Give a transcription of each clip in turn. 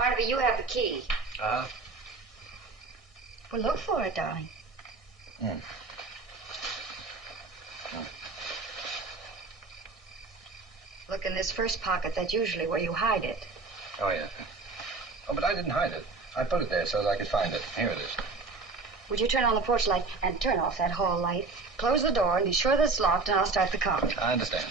Barnaby, you have the key. Well, look for it, darling. Look in this first pocket. That's usually where you hide it. Oh, yeah. Oh, but I didn't hide it. I put it there so that I could find it. Here it is. Would you turn on the porch light and turn off that hall light? Close the door and be sure that it's locked, and I'll start the car. I understand.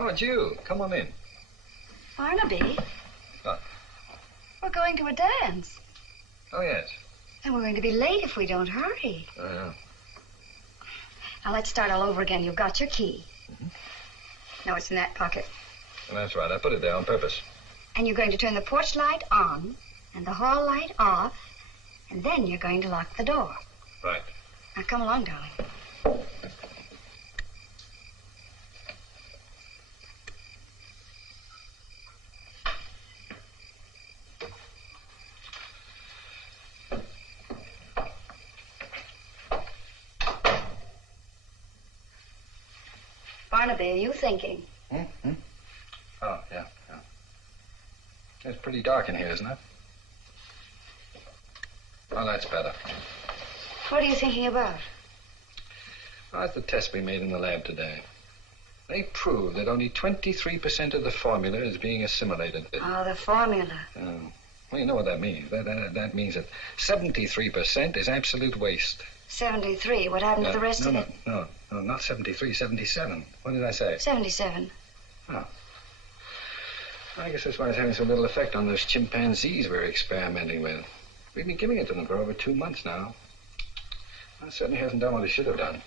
Oh, it's you. Come on in. Barnaby? What? We're going to a dance. Oh, yes. And we're going to be late if we don't hurry. Yeah. Now, let's start all over again. You've got your key. No, it's in that pocket. Well, that's right. I put it there on purpose. And you're going to turn the porch light on and the hall light off, and then you're going to lock the door. Right. Now, come along, darling. Barnaby, are you thinking? Oh, yeah. It's pretty dark in here, isn't it? Oh, that's better. What are you thinking about? Oh, that's the test we made in the lab today. They proved that only 23% of the formula is being assimilated. Oh, the formula. Well, you know what that means. That means that 73% is absolute waste. 73. What happened to the rest of it? No, not 73, 77. What did I say? 77. Oh. I guess that's why it's having so little effect on those chimpanzees we're experimenting with. We've been giving it to them for over 2 months now. Well, it certainly hasn't done what it should have done.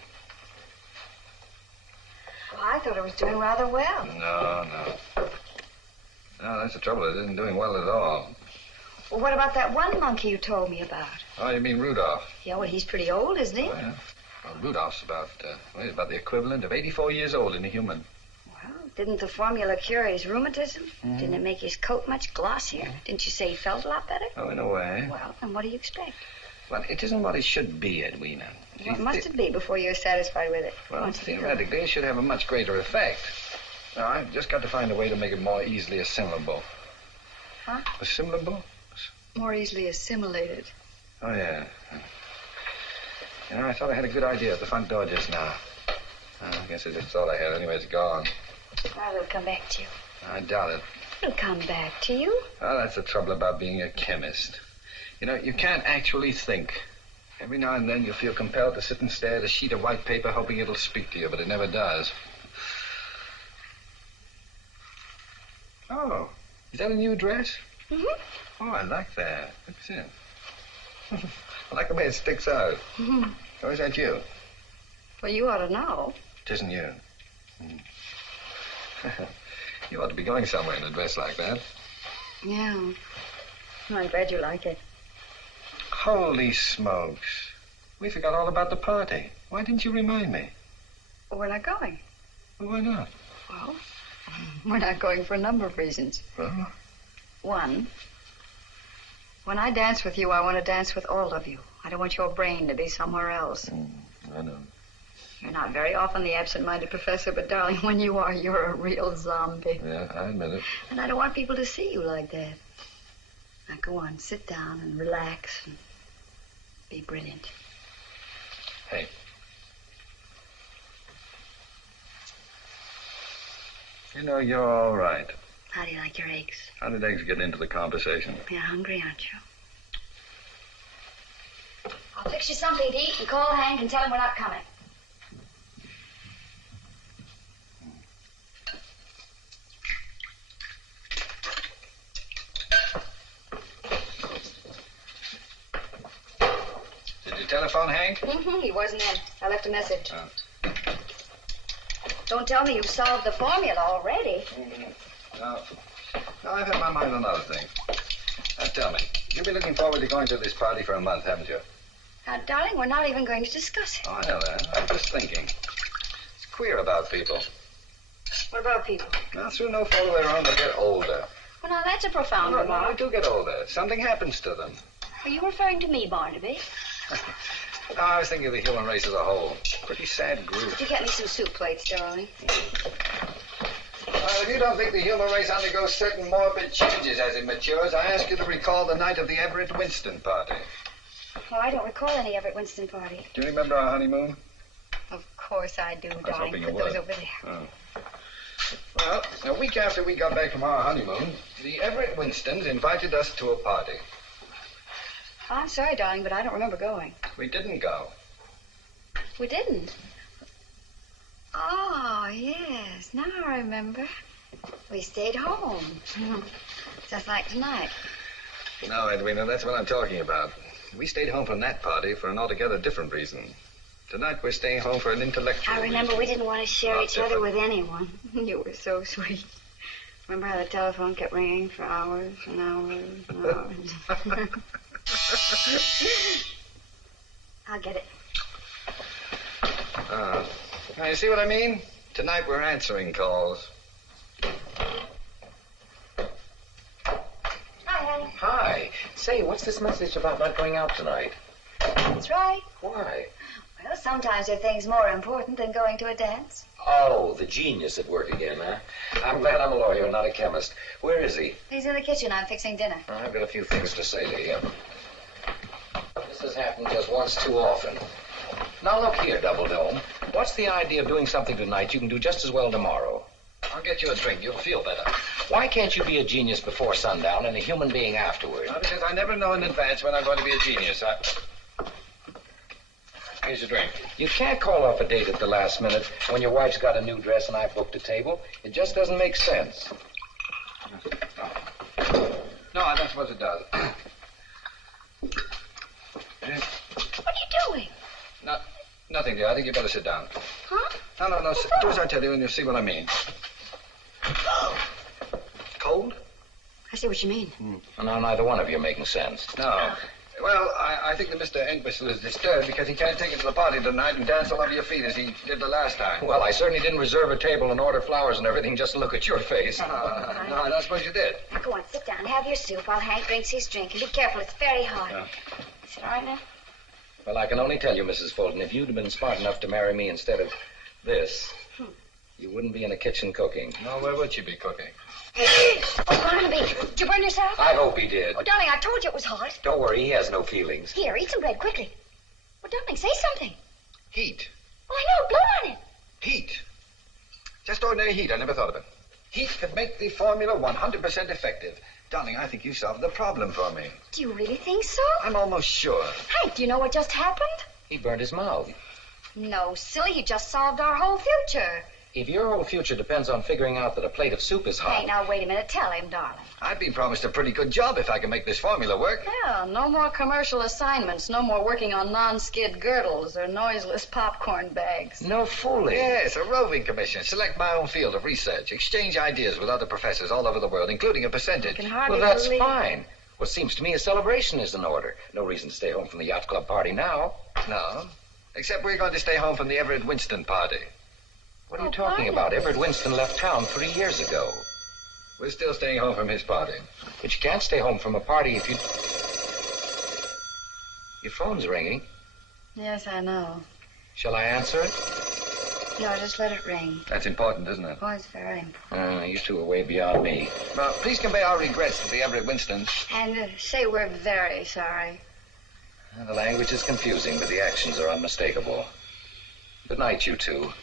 Well, I thought it was doing rather well. No, that's the trouble. It isn't doing well at all. Well, what about that one monkey you told me about? Oh, you mean Rudolph? Yeah, well, he's pretty old, isn't he? Oh, yeah. Well, Rudolph's about the equivalent of 84 years old in a human. Well, didn't the formula cure his rheumatism? Didn't it make his coat much glossier? Didn't you say he felt a lot better? Oh, in a way. Well, then what do you expect? Well, it isn't what it should be, Edwina. What must it be before you're satisfied with it? Well, theoretically, it should have a much greater effect. Now, I've just got to find a way to make it more easily assimilable. Huh? Assimilable? More easily assimilated. Oh, yeah. You know, I thought I had a good idea at the front door just now. I guess I just thought I had. Anyway, it's gone. Well, it'll come back to you. I doubt it. It'll come back to you. Oh, that's the trouble about being a chemist. You know, you can't actually think. Every now and then you'll feel compelled to sit and stare at a sheet of white paper hoping it'll speak to you, but it never does. Oh, is that a new dress? Mm-hmm. Oh, I like that. What's it? I like the way it sticks out. Mm-hmm. Oh, is that you? Well, you ought to know. It isn't you. You ought to be going somewhere in a dress like that. Yeah. Well, I'm glad you like it. Holy smokes. We forgot all about the party. Why didn't you remind me? Well, we're not going. Well, why not? Well, we're not going for a number of reasons. Well? One, when I dance with you, I want to dance with all of you. I don't want your brain to be somewhere else. I know. You're not very often the absent-minded professor, but, darling, when you are, you're a real zombie. Yeah, I admit it. And I don't want people to see you like that. Now, go on, sit down and relax and be brilliant. Hey. You know, you're all right. How do you like your eggs? How did eggs get into the conversation? You're hungry, aren't you? I'll fix you something to eat and call Hank and tell him we're not coming. Did you telephone Hank? He wasn't in. I left a message. Oh. Don't tell me you've solved the formula already. No, I've had my mind on other things. Now, tell me, you've been looking forward to going to this party for a month, haven't you? Now, darling, we're not even going to discuss it. Oh, I know that. I'm just thinking. It's queer about people. What about people? Now, through no fault of their own, they get older. Well, now, that's a profound No, they remark. do get older. Something happens to them. Are you referring to me, Barnaby? No, I was thinking of the human race as a whole. Pretty sad group. Could you get me some soup plates, darling? Well, if you don't think the human race undergoes certain morbid changes as it matures, I ask you to recall the night of the Everett Winston party. Oh, I don't recall any Everett Winston party. Do you remember our honeymoon? Of course I do, was darling. hoping you Put those would. over there. Oh. Well, a week after we got back from our honeymoon, the Everett Winstons invited us to a party. I'm sorry, darling, but I don't remember going. We didn't go. We didn't. Oh, yes. Now I remember. We stayed home. Just like tonight. No, Edwina, that's what I'm talking about. We stayed home from that party for an altogether different reason. Tonight we're staying home for an intellectual I remember reason. we didn't want to share Not each other different. with anyone. You were so sweet. Remember how the telephone kept ringing for hours and hours and hours? I'll get it. Now, you see what I mean? Tonight we're answering calls. Hi. Hi. Say, what's this message about not going out tonight? That's right. Why? Well, sometimes there are things more important than going to a dance. Oh, the genius at work again, huh? I'm glad I'm a lawyer and not a chemist. Where is he? He's in the kitchen. I'm fixing dinner. I've got a few things to say to him. This has happened just once too often. Now, look here, Double Dome. What's the idea of doing something tonight you can do just as well tomorrow? I'll get you a drink. You'll feel better. Why can't you be a genius before sundown and a human being afterward? Well, because I never know in advance when I'm going to be a genius. Here's your drink. You can't call off a date at the last minute when your wife's got a new dress and I've booked a table. It just doesn't make sense. No, I don't suppose it does. What are you doing? Nothing, dear. I think you better sit down. Huh? No. Do as I tell you and you'll see what I mean. Cold? I see what you mean. And now neither one of you are making sense. No. Well, I think that Mr. Entwhistle is disturbed because he can't take you to the party tonight and dance all over your feet as he did the last time. Well, I certainly didn't reserve a table and order flowers and everything just to look at your face. No, I don't suppose you did. Now, go on, sit down. Have your soup while Hank drinks his drink. And be careful. It's very hot. Yeah. Is it all right now? Well, I can only tell you, Mrs. Fulton, if you'd been smart enough to marry me instead of this, you wouldn't be in the kitchen cooking. No, where would you be cooking? Oh, Barnaby, did you burn yourself? I hope he did. Oh, darling, I told you it was hot. Don't worry, he has no feelings. Here, eat some bread, quickly. Well, darling, say something. Heat. Well, I know. Blow on it. Heat. Just ordinary heat. I never thought of it. Heat could make the formula 100% effective. Darling, I think you solved the problem for me. Do you really think so? I'm almost sure. Hank, do you know what just happened? He burned his mouth. No, silly. You just solved our whole future. If your whole future depends on figuring out that a plate of soup is hot... Hank, now, wait a minute. Tell him, darling. I've been promised a pretty good job if I can make this formula work. Yeah, no more commercial assignments. No more working on non-skid girdles or noiseless popcorn bags. No fooling. Yes, a roving commission. Select my own field of research. Exchange ideas with other professors all over the world, including a percentage. I can hardly Well, that's believe... fine. What seems to me a celebration is in order. No reason to stay home from the yacht club party now. No, except we're going to stay home from the Everett Winston party. What are you talking about? Everett Winston left town 3 years ago. We're still staying home from his party. But you can't stay home from a party if you... Your phone's ringing. Yes, I know. Shall I answer it? No, just let it rain. That's important, isn't it? Oh, it's very important. You two are way beyond me. Well, please convey our regrets to the Everett Winstons. And say we're very sorry. The language is confusing, but the actions are unmistakable. Good night, you two.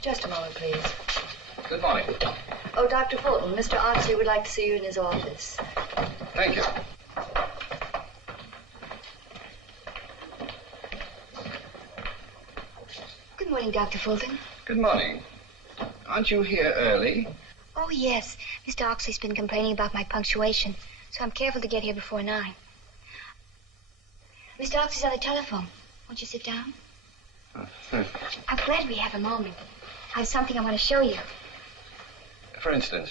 Just a moment, please. Good morning. Oh, Dr. Fulton, Mr. Oxley would like to see you in his office. Thank you. Good morning, Dr. Fulton. Good morning. Aren't you here early? Oh, yes. Mr. Oxley's been complaining about my punctuation, so I'm careful to get here before 9. Mr. Oxley's on the telephone. Won't you sit down? I'm glad we have a moment. I have something I want to show you. For instance?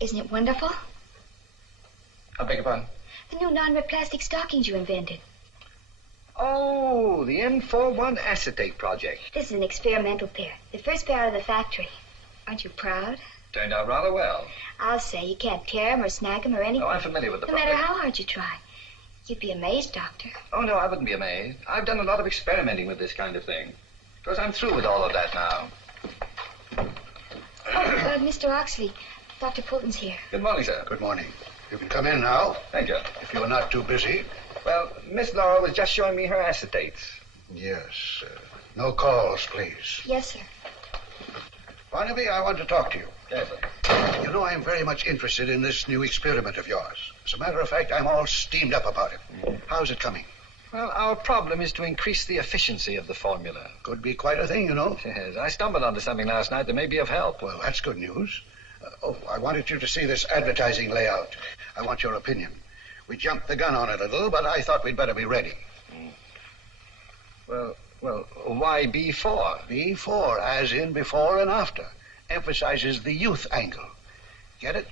Isn't it wonderful? I beg your pardon? The new non-red plastic stockings you invented. Oh, the N41 acetate project. This is an experimental pair. The first pair out of the factory. Aren't you proud? Turned out rather well. I'll say you can't tear 'em or snag 'em or anything. Oh, I'm familiar with the No product. matter how hard you try. You'd be amazed, Doctor. Oh, no, I wouldn't be amazed. I've done a lot of experimenting with this kind of thing. Of course, I'm through with all of that now. Oh, Mr. Oxley, Dr. Fulton's here. Good morning, sir. Good morning. You can come in now, Thank you. if you're not too busy. Well, Miss Laurel was just showing me her acetates. Yes. No calls, please. Yes, sir. Barnaby, I want to talk to you. Yes, sir. You know, I'm very much interested in this new experiment of yours. As a matter of fact, I'm all steamed up about it. How's it coming? Well, our problem is to increase the efficiency of the formula. Could be quite a thing, you know. Yes, I stumbled onto something last night that may be of help. Well, that's good news. I wanted you to see this advertising layout. I want your opinion. We jumped the gun on it a little, but I thought we'd better be ready. Well, why B4? B4, as in before and after. Emphasizes the youth angle. Get it?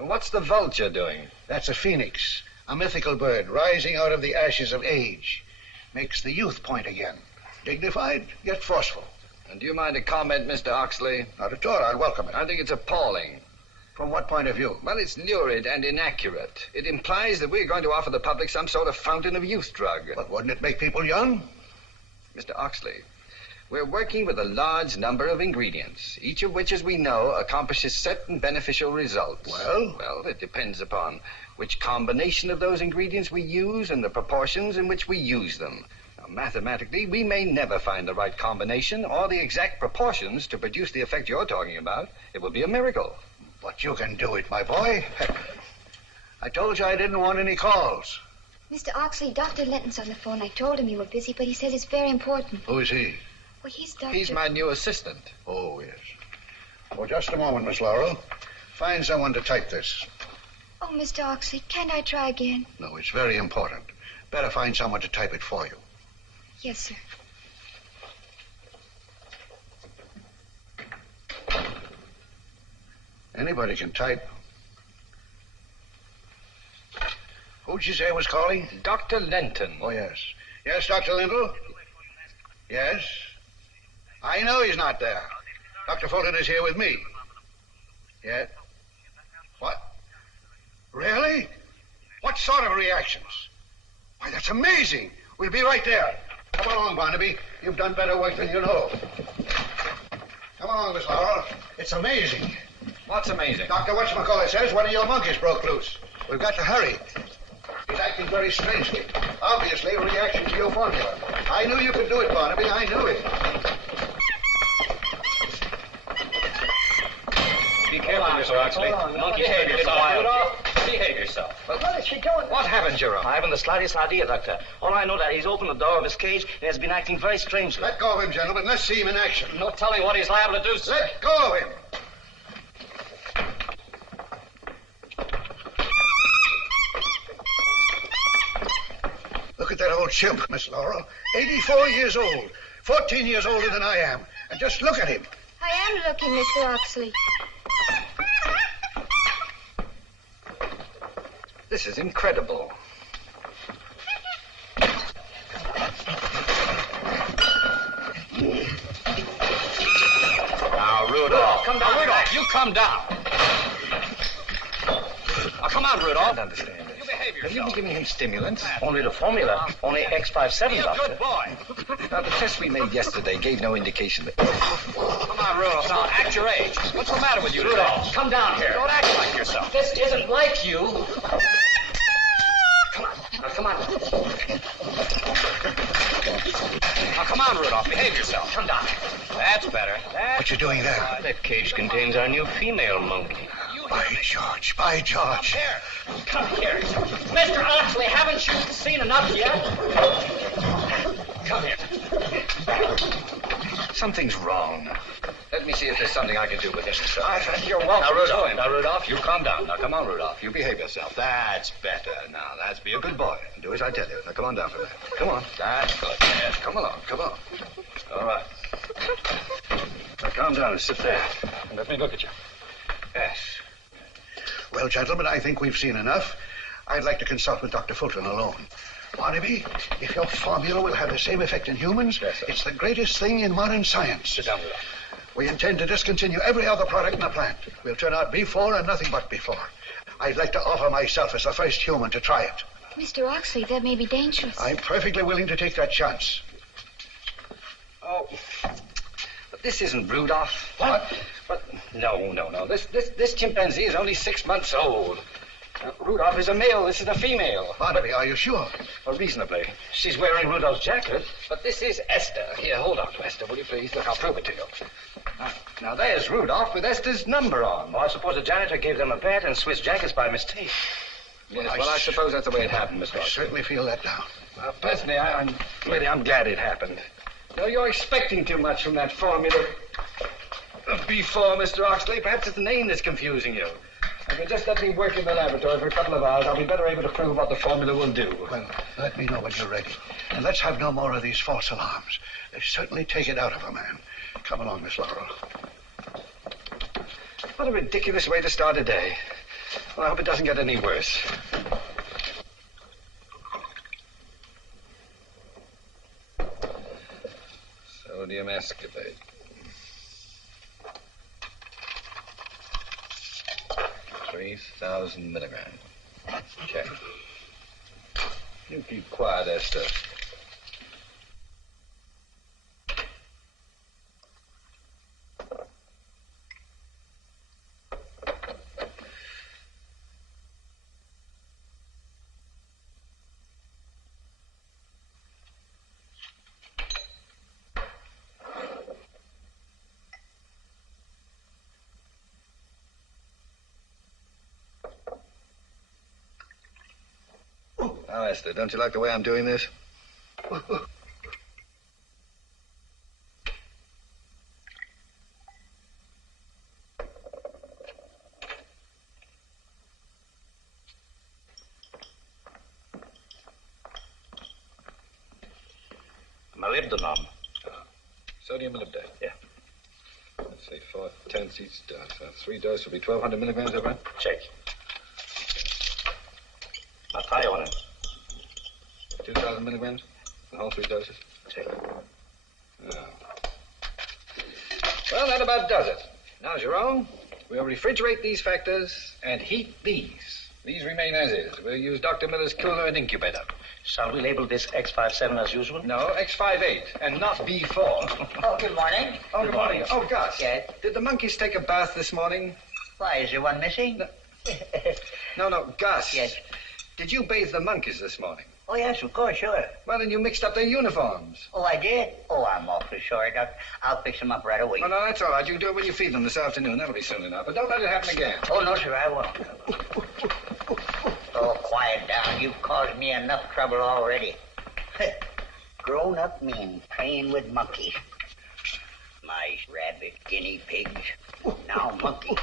What's the vulture doing? That's a phoenix, a mythical bird rising out of the ashes of age. Makes the youth point again. Dignified, yet forceful. And do you mind a comment, Mr. Oxley? Not at all. I'll welcome it. I think it's appalling. From what point of view? Well, it's lurid and inaccurate. It implies that we're going to offer the public some sort of fountain of youth drug. But wouldn't it make people young? Mr. Oxley, we're working with a large number of ingredients, each of which, as we know, accomplishes certain beneficial results. Well? Well, it depends upon which combination of those ingredients we use and the proportions in which we use them. Now, mathematically, we may never find the right combination or the exact proportions to produce the effect you're talking about. It would be a miracle. But you can do it, my boy. I told you I didn't want any calls. Mr. Oxley, Dr. Linton's on the phone. I told him you were busy, but he says it's very important. Who is he? Well, he's Dr. He's my new assistant. Oh, yes. Oh, just a moment, Miss Laurel. Find someone to type this. Oh, Mr. Oxley, can't I try again? No, it's very important. Better find someone to type it for you. Yes, sir. Anybody can type. Who'd you say was calling? Dr. Linton. Oh, yes. Yes, Dr. Linton? Yes? I know he's not there. Dr. Fulton is here with me. Yes? What? Really? What sort of reactions? Why, that's amazing. We'll be right there. Come along, Barnaby. You've done better work than you know. Come along, Miss Laurel. It's amazing. What's amazing? Dr. Whatchamacallit says one of your monkeys broke loose. We've got to hurry. He's acting very strangely. Obviously, a reaction to your formula. I knew you could do it, Barnaby. I knew it. Be careful, Mr. Oxley. Monkey, behave yourself. Behave yourself. What is she doing? What happened, Jerome? I haven't the slightest idea, Doctor. All I know that he's opened the door of his cage and has been acting very strangely. Let go of him, gentlemen. Let's see him in action. No telling what he's liable to do, sir. Let go of him. Look at that old chimp, Miss Laurel. 84 years old. 14 years older than I am. And just look at him. I am looking, Mr. Oxley. This is incredible. Rudolph, come down. Rudolph, you come down. Now, come on, Rudolph. I don't understand this. You behave yourself. Have you been giving him stimulants? Only the formula. Only X57, Be a Doctor. good boy. Now, the test we made yesterday gave no indication that... Come on, Rudolph. Now, act your age. What's the matter with you, Rudolph, come down here. Don't act like yourself. This isn't like you. Come on. Now, come on. Now, come on, Rudolph. Behave yourself. Come down. That's better. What you doing there? That cage contains our new female monkey. By George, by George. Come here. Mr. Oxley, haven't you seen enough yet? Come here. Something's wrong. Let me see if there's something I can do with this. You're welcome. Now, Rudolph, you calm down. Now, come on, Rudolph. You behave yourself. That's better. Now, that's be a good boy. Do as I tell you. Now, come on down from there. Come on. That's good. Yes. Come along. Come on. All right. Now, calm down and sit there. And let me look at you. Yes. Well, gentlemen, I think we've seen enough. I'd like to consult with Dr. Fulton alone. Barnaby, if your formula will have the same effect in humans, Yes, sir. it's the greatest thing in modern science. Sit down, Rudolph. We intend to discontinue every other product in the plant. We'll turn out B4 and nothing but B4. I'd like to offer myself as the first human to try it. Mr. Oxley, that may be dangerous. I'm perfectly willing to take that chance. Oh, but this isn't Rudolph. What? But no. This chimpanzee is only 6 months old. Rudolph is a male. This is a female. Barnaby, are you sure? Well, reasonably. She's wearing Rudolph's jacket. But this is Esther. Here, hold on to Esther, will you please? Look, I'll prove it to you. Now there's Rudolph with Esther's number on. Oh, I suppose the janitor gave them a bat and switched jackets by mistake. Yes, well, I suppose that's the way it happened, Mr. I Oxley. certainly feel that now. Well, personally, I'm glad it happened. No, you're expecting too much from that formula of B4, Mr. Oxley. Perhaps it's the name that's confusing you. If you just let me work in the laboratory for a couple of hours, I'll be better able to prove what the formula will do. Well, let me know when you're ready. And let's have no more of these false alarms. They certainly take it out of a man. Come along, Miss Laurel. What a ridiculous way to start a day. Well, I hope it doesn't get any worse. Sodium ascorbate. 3,000 milligrams. Check. You keep quiet, Esther. Now, Esther, don't you like the way I'm doing this? Molybdenum. Sodium molybdate. Yeah. Let's say 4/10 each dose. So 3 doses will be 1,200 milligrams, is that right? Check. Now tie on it. 2,000 milligrams? The whole 3 doses? Check. Oh. Well, that about does it. Now, Jerome, we'll refrigerate these factors and heat these. These remain as is. We'll use Dr. Miller's cooler and incubator. Shall we label this X57 as usual? No, X58, and not B4. Oh, good morning. Oh, good morning. Oh, Gus. Yes? Did the monkeys take a bath this morning? Why, is there one missing? No, Gus. Yes. Did you bathe the monkeys this morning? Oh, yes, of course, sure. Well, then you mixed up their uniforms. Oh, I did? Oh, I'm awfully sorry, Doc. I'll fix them up right away. Well, no, that's all right. You can do it when you feed them this afternoon. That'll be soon enough. But don't let it happen again. Oh, no, sir, I won't. Oh, quiet down. You've caused me enough trouble already. Grown-up men playing with monkeys. Mice, rabbits, guinea pigs. Now monkeys.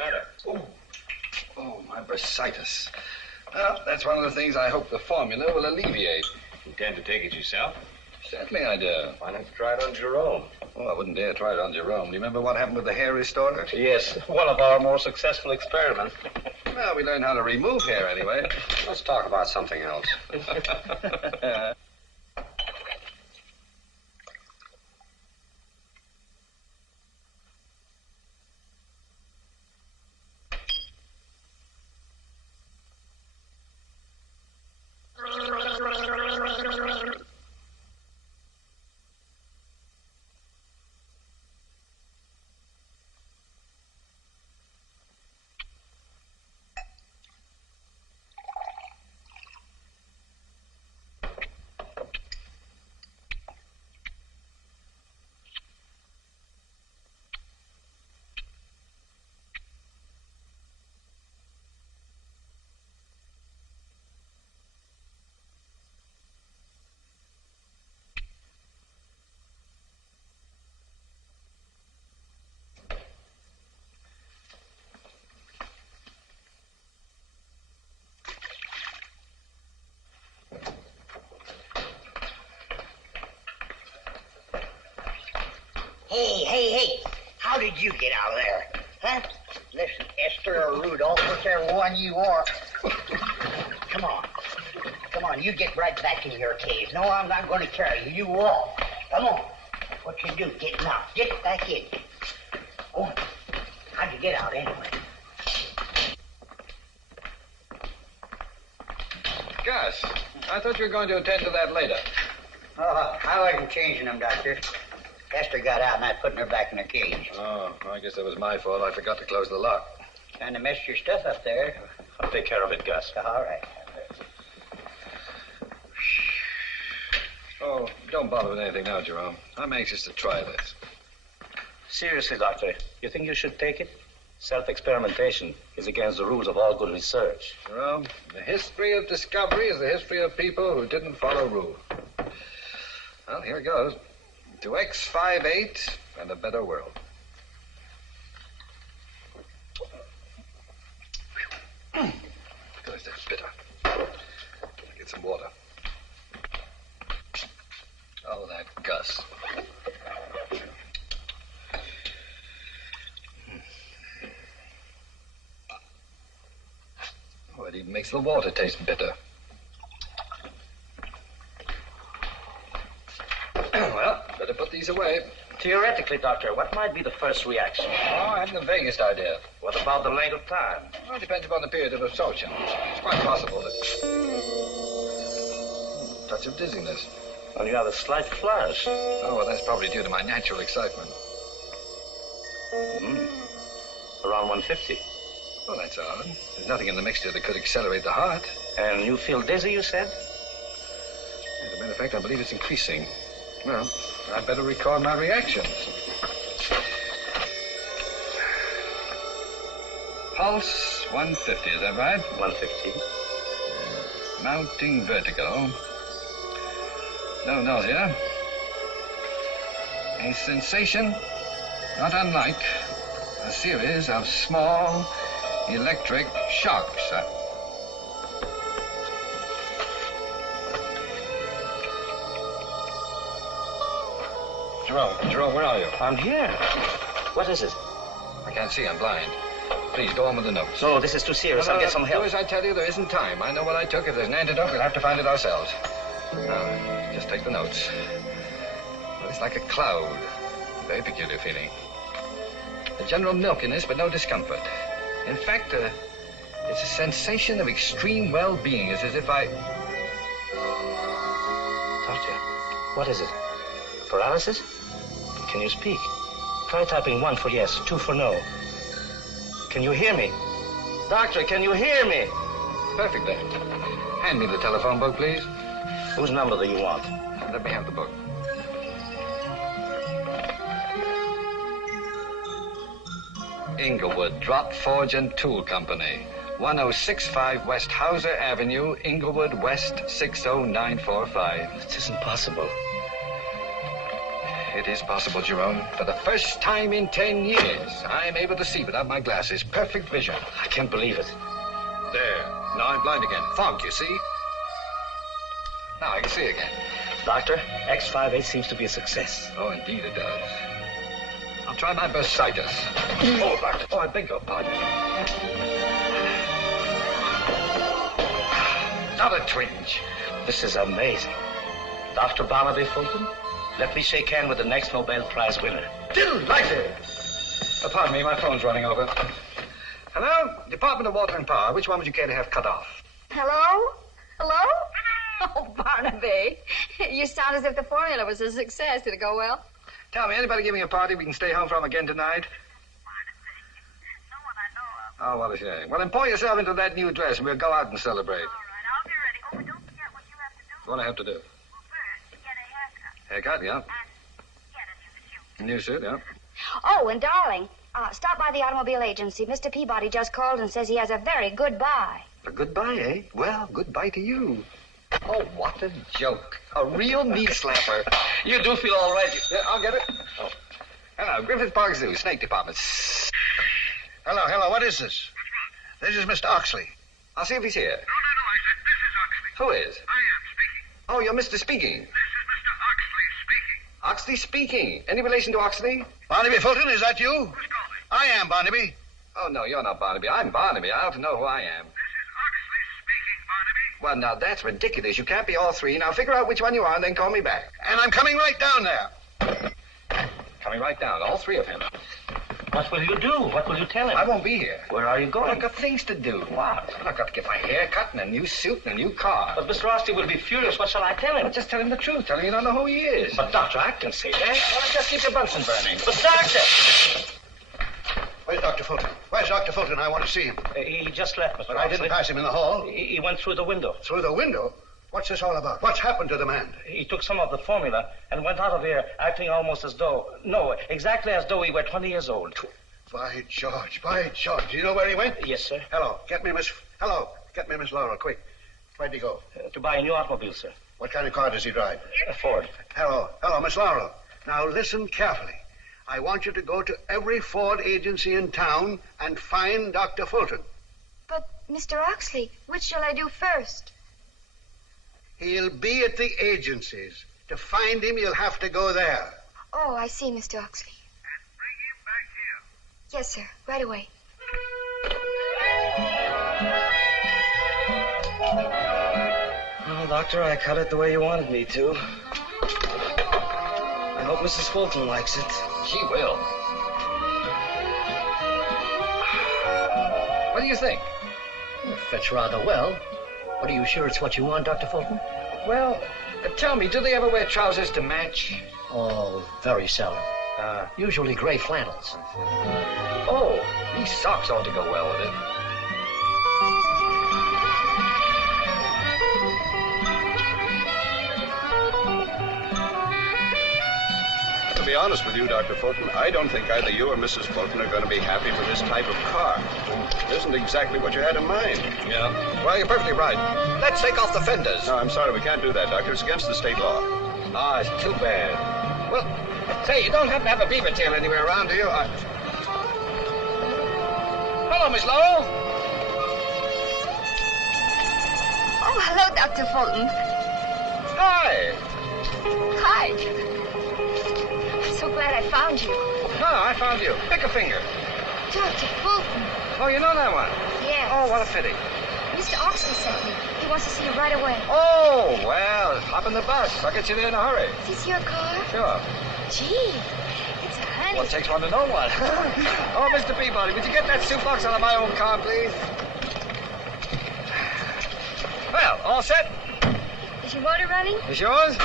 matter? Oh, my bursitis. Well, that's one of the things I hope the formula will alleviate. You intend to take it yourself? Certainly I do. Why not try it on Jerome? Oh, I wouldn't dare try it on Jerome. Do you remember what happened with the hair restorer? Yes, one of our more successful experiments. Well, we learned how to remove hair anyway. Let's talk about something else. Hey, how did you get out of there? Huh? Listen, Esther or Rudolph, whichever one you are. Come on, you get right back in your cave. No, I'm not going to carry you. You walk. Come on. What you do, get out. Get back in. Oh, how'd you get out anyway? Gus, I thought you were going to attend to that later. Oh, I wasn't changing them, Doctor. Esther got out and I put her back in her cage. Oh, I guess that was my fault. I forgot to close the lock. Kind of messed your stuff up there. I'll take care of it, Gus. All right. Oh, don't bother with anything now, Jerome. I'm anxious to try this. Seriously, Doctor, you think you should take it? Self-experimentation is against the rules of all good research. Jerome, the history of discovery is the history of people who didn't follow rule. Well, here it goes. To X58 and a better world. Gosh, that's bitter. Get some water. Oh, that Gus. Oh, it even makes the water taste bitter. Well, better put these away. Theoretically, Doctor, what might be the first reaction? Oh, I haven't the vaguest idea. What about the length of time? Well, it depends upon the period of absorption. It's quite possible that... touch of dizziness. Well, you have a slight flush. Oh, well, that's probably due to my natural excitement. Around 150. Well, that's odd. There's nothing in the mixture that could accelerate the heart. And you feel dizzy, you said? As a matter of fact, I believe it's increasing. Well, I'd better record my reactions. Pulse 150, is that right? 150. Mounting vertigo. No nausea. A sensation not unlike a series of small electric shocks. Jerome, where are you? I'm here. What is it? I can't see, I'm blind. Please, go on with the notes. No, this is too serious. I'll get some help. Do as I tell you, there isn't time. I know what I took. If there's an antidote, we'll have to find it ourselves. Now, just take the notes. Well, it's like a cloud. Very peculiar feeling. A general milkiness, but no discomfort. In fact, it's a sensation of extreme well-being. It's as if I... Doctor, what is it? Paralysis? Can you speak? Try typing 1 for yes, 2 for no. Can you hear me? Doctor, can you hear me? Perfectly. Hand me the telephone book, please. Whose number do you want? Let me have the book. Inglewood Drop Forge and Tool Company, 1065 West Hauser Avenue, Inglewood, West 60945. It isn't possible. It is possible, Jerome. For the first time in 10 years, I'm able to see without my glasses. Perfect vision. I can't believe it. There. Now I'm blind again. Fog, you see? Now I can see again. Doctor, X58 seems to be a success. Oh, indeed it does. I'll try my best sightus. Oh, doctor. Oh, I beg your pardon. Not a twinge. This is amazing. Dr. Barnaby Fulton, let me shake hands with the next Nobel Prize winner. Delighted. Pardon me, my phone's running over. Hello? Department of Water and Power. Which one would you care to have cut off? Hello? Hello? Oh, Barnaby. You sound as if the formula was a success. Did it go well? Tell me, anybody giving a party we can stay home from again tonight? No one I know of. Oh, what a shame. Well, then pour yourself into that new dress and we'll go out and celebrate. All right, I'll be ready. Oh, but don't forget what you have to do. What do I have to do? Well, first, get a haircut. Haircut, yeah. And get a new suit. New suit, yeah. Oh, and darling, stop by the automobile agency. Mr. Peabody just called and says he has a very good buy. A goodbye, eh? Well, goodbye to you. Oh, what a joke. A real knee slapper. You do feel all right. Yeah, I'll get it. Oh. Hello, Griffith Park Zoo, Snake Department. Hello, what is this? This is Mr. Oxley. I'll see if he's here. No, I said this is Oxley. Who is? I am speaking. Oh, you're Mr. Speaking. This is Mr. Oxley speaking. Oxley Speaking. Any relation to Oxley? Barnaby Fulton, is that you? Who's calling? I am Barnaby. Oh, no, you're not Barnaby. I'm Barnaby. I ought to know who I am. This is Oxley speaking, Barnaby. Well, now, that's ridiculous. You can't be all three. Now, figure out which one you are and then call me back. And I'm coming right down there. Coming right down, all three of him. What will you do? What will you tell him? I won't be here. Where are you going? I've got things to do. What? I've got to get my hair cut and a new suit and a new car. But Mr. Oxley will be furious. What shall I tell him? Well, just tell him the truth. Tell him you don't know who he is. But, Doctor, I can say that. Well, just keep your Bunsen burning. But, Doctor! Where's Dr. Fulton? Where's Dr. Fulton? I want to see him. He just left, Mr. But I didn't pass him in the hall. He went through the window. Through the window? What's this all about? What's happened to the man? He took some of the formula and went out of here acting almost as though... No, exactly as though he were 20 years old. By George, by George. Do you know where he went? Yes, sir. Hello, get me Miss Laurel, quick. Where'd he go? To buy a new automobile, sir. What kind of car does he drive? A Ford. Hello, Miss Laurel. Now listen carefully. I want you to go to every Ford agency in town and find Dr. Fulton. But, Mr. Oxley, which shall I do first? He'll be at the agencies. To find him, you'll have to go there. Oh, I see, Mr. Oxley. And bring him back here. Yes, sir. Right away. Well, Doctor, I cut it the way you wanted me to. I hope Mrs. Fulton likes it. She will. What do you think? It fits rather well. But are you sure it's what you want, Dr. Fulton? Well, tell me, do they ever wear trousers to match? Oh, very seldom. Usually gray flannels. Oh, these socks ought to go well with it. To be honest with you, Dr. Fulton, I don't think either you or Mrs. Fulton are going to be happy with this type of car. It isn't exactly what you had in mind. Yeah. Well, you're perfectly right. Let's take off the fenders. No, I'm sorry, we can't do that, Doctor. It's against the state law. Ah, it's too bad. Well, say, you don't happen to have a beaver tail anywhere around, do you? Hello, Miss Laurel. Oh, hello, Dr. Fulton. Hi. Hi. I'm so glad I found you. No, I found you. Pick a finger. Dr. Fulton. Oh, you know that one? Yes. Oh, what a pity. Mr. Oxley sent me. He wants to see you right away. Oh, well, hop in the bus. I'll get you there in a hurry. Is this your car? Sure. Gee, it's a honey. Well, it takes one to know one. Oh, Mr. Peabody, would you get that soup box out of my own car, please? Well, all set? Is your motor running? Is yours?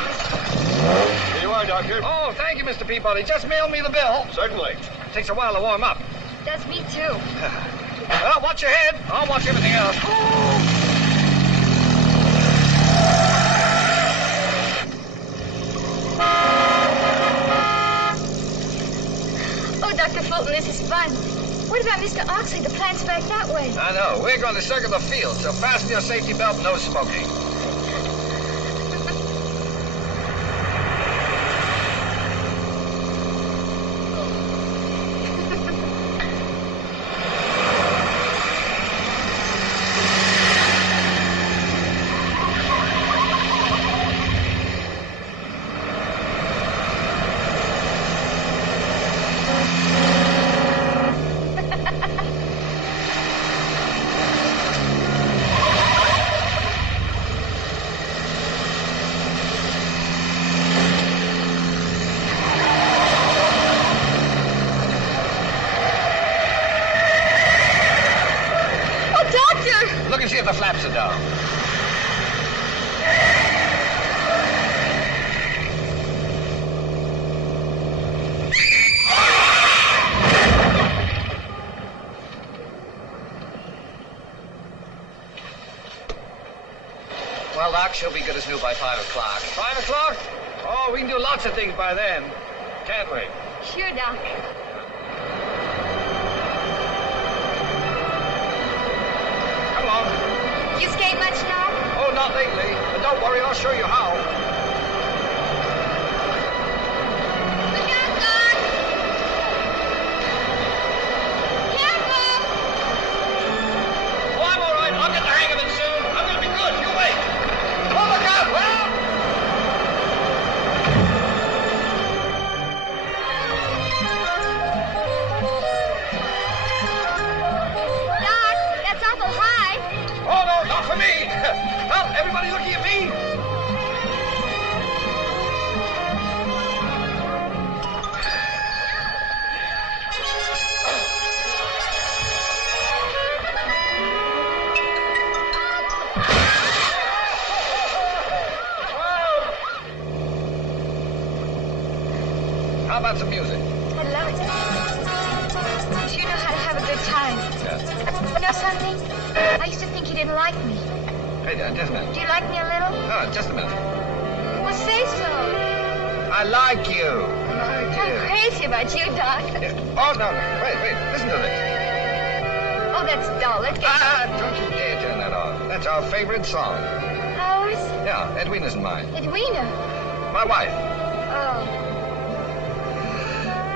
Here you are, Doctor. Oh, thank you, Mr. Peabody. Just mail me the bill. Certainly. Takes a while to warm up. Does me too. Well, watch your head. I'll watch everything else. Oh, Dr. Fulton, this is fun. What about Mr. Oxley? The plant's back that way. I know. We're going to circle the field, so fasten your safety belt, no smoking. if the flaps are down. Well, Doc, she'll be good as new by 5 o'clock. 5 o'clock? Oh, we can do lots of things by then. Can't we? Sure, Doc. Come on. You skate much now? Oh, not lately. But don't worry, I'll show you how. Look out, Doc! Careful! Oh, I'm all right. I'll get the hang of it soon. I'm going to be good. You wait. Oh, look out, Will! Doc, that's awful high. Oh, no, not for me. Well, everybody looking at me. How about some music? I love it. You know how to have a good time. Yeah. You know something? I used to think you didn't like me. Hey, just a minute. Do you like me a little? No, just a minute. Well, say so. I like you. I'm crazy about you, Doc. Oh, no. Wait. Listen to this. Oh, that's dull. Let's get... Don't you dare turn that on. That's our favorite song. Ours? Yeah, Edwina's and mine. Edwina. My wife. Oh.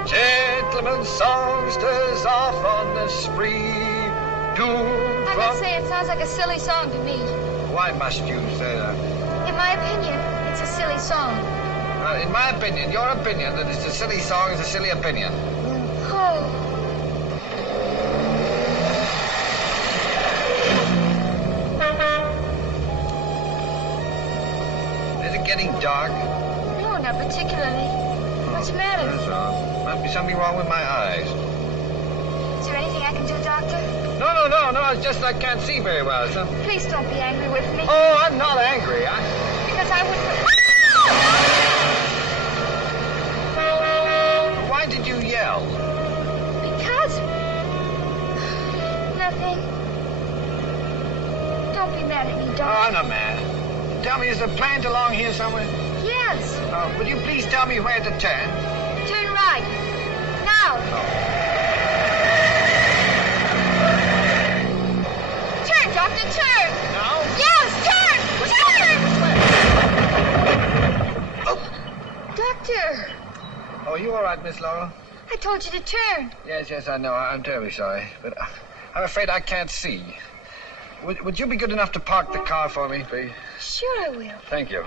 Gentlemen songsters off on the spree. I must say, it sounds like a silly song to me. Why must you say that? In my opinion, it's a silly song. In my opinion, your opinion that it's a silly song is a silly opinion. Oh. Is it getting dark? No, not particularly. What's the matter? That's all. Must be something wrong with my eyes. Is there anything I can do, Doctor? No. It's just I can't see very well, so... Please don't be angry with me. Oh, I'm not angry. Because I wouldn't... Why did you yell? Because... Nothing. Don't be mad at me, Oh, Doc. I'm not mad. Tell me, is the plant along here somewhere? Yes. Would you please tell me where to turn? Turn right. Now. Turn, Doctor, turn. Now? Yes, turn. Turn. Oh. Doctor, Oh, you all right, Miss Laurel? I told you to turn. Yes, I know. I'm terribly sorry. But I'm afraid I can't see. Would you be good enough to park the car for me, please? Sure I will. Thank you.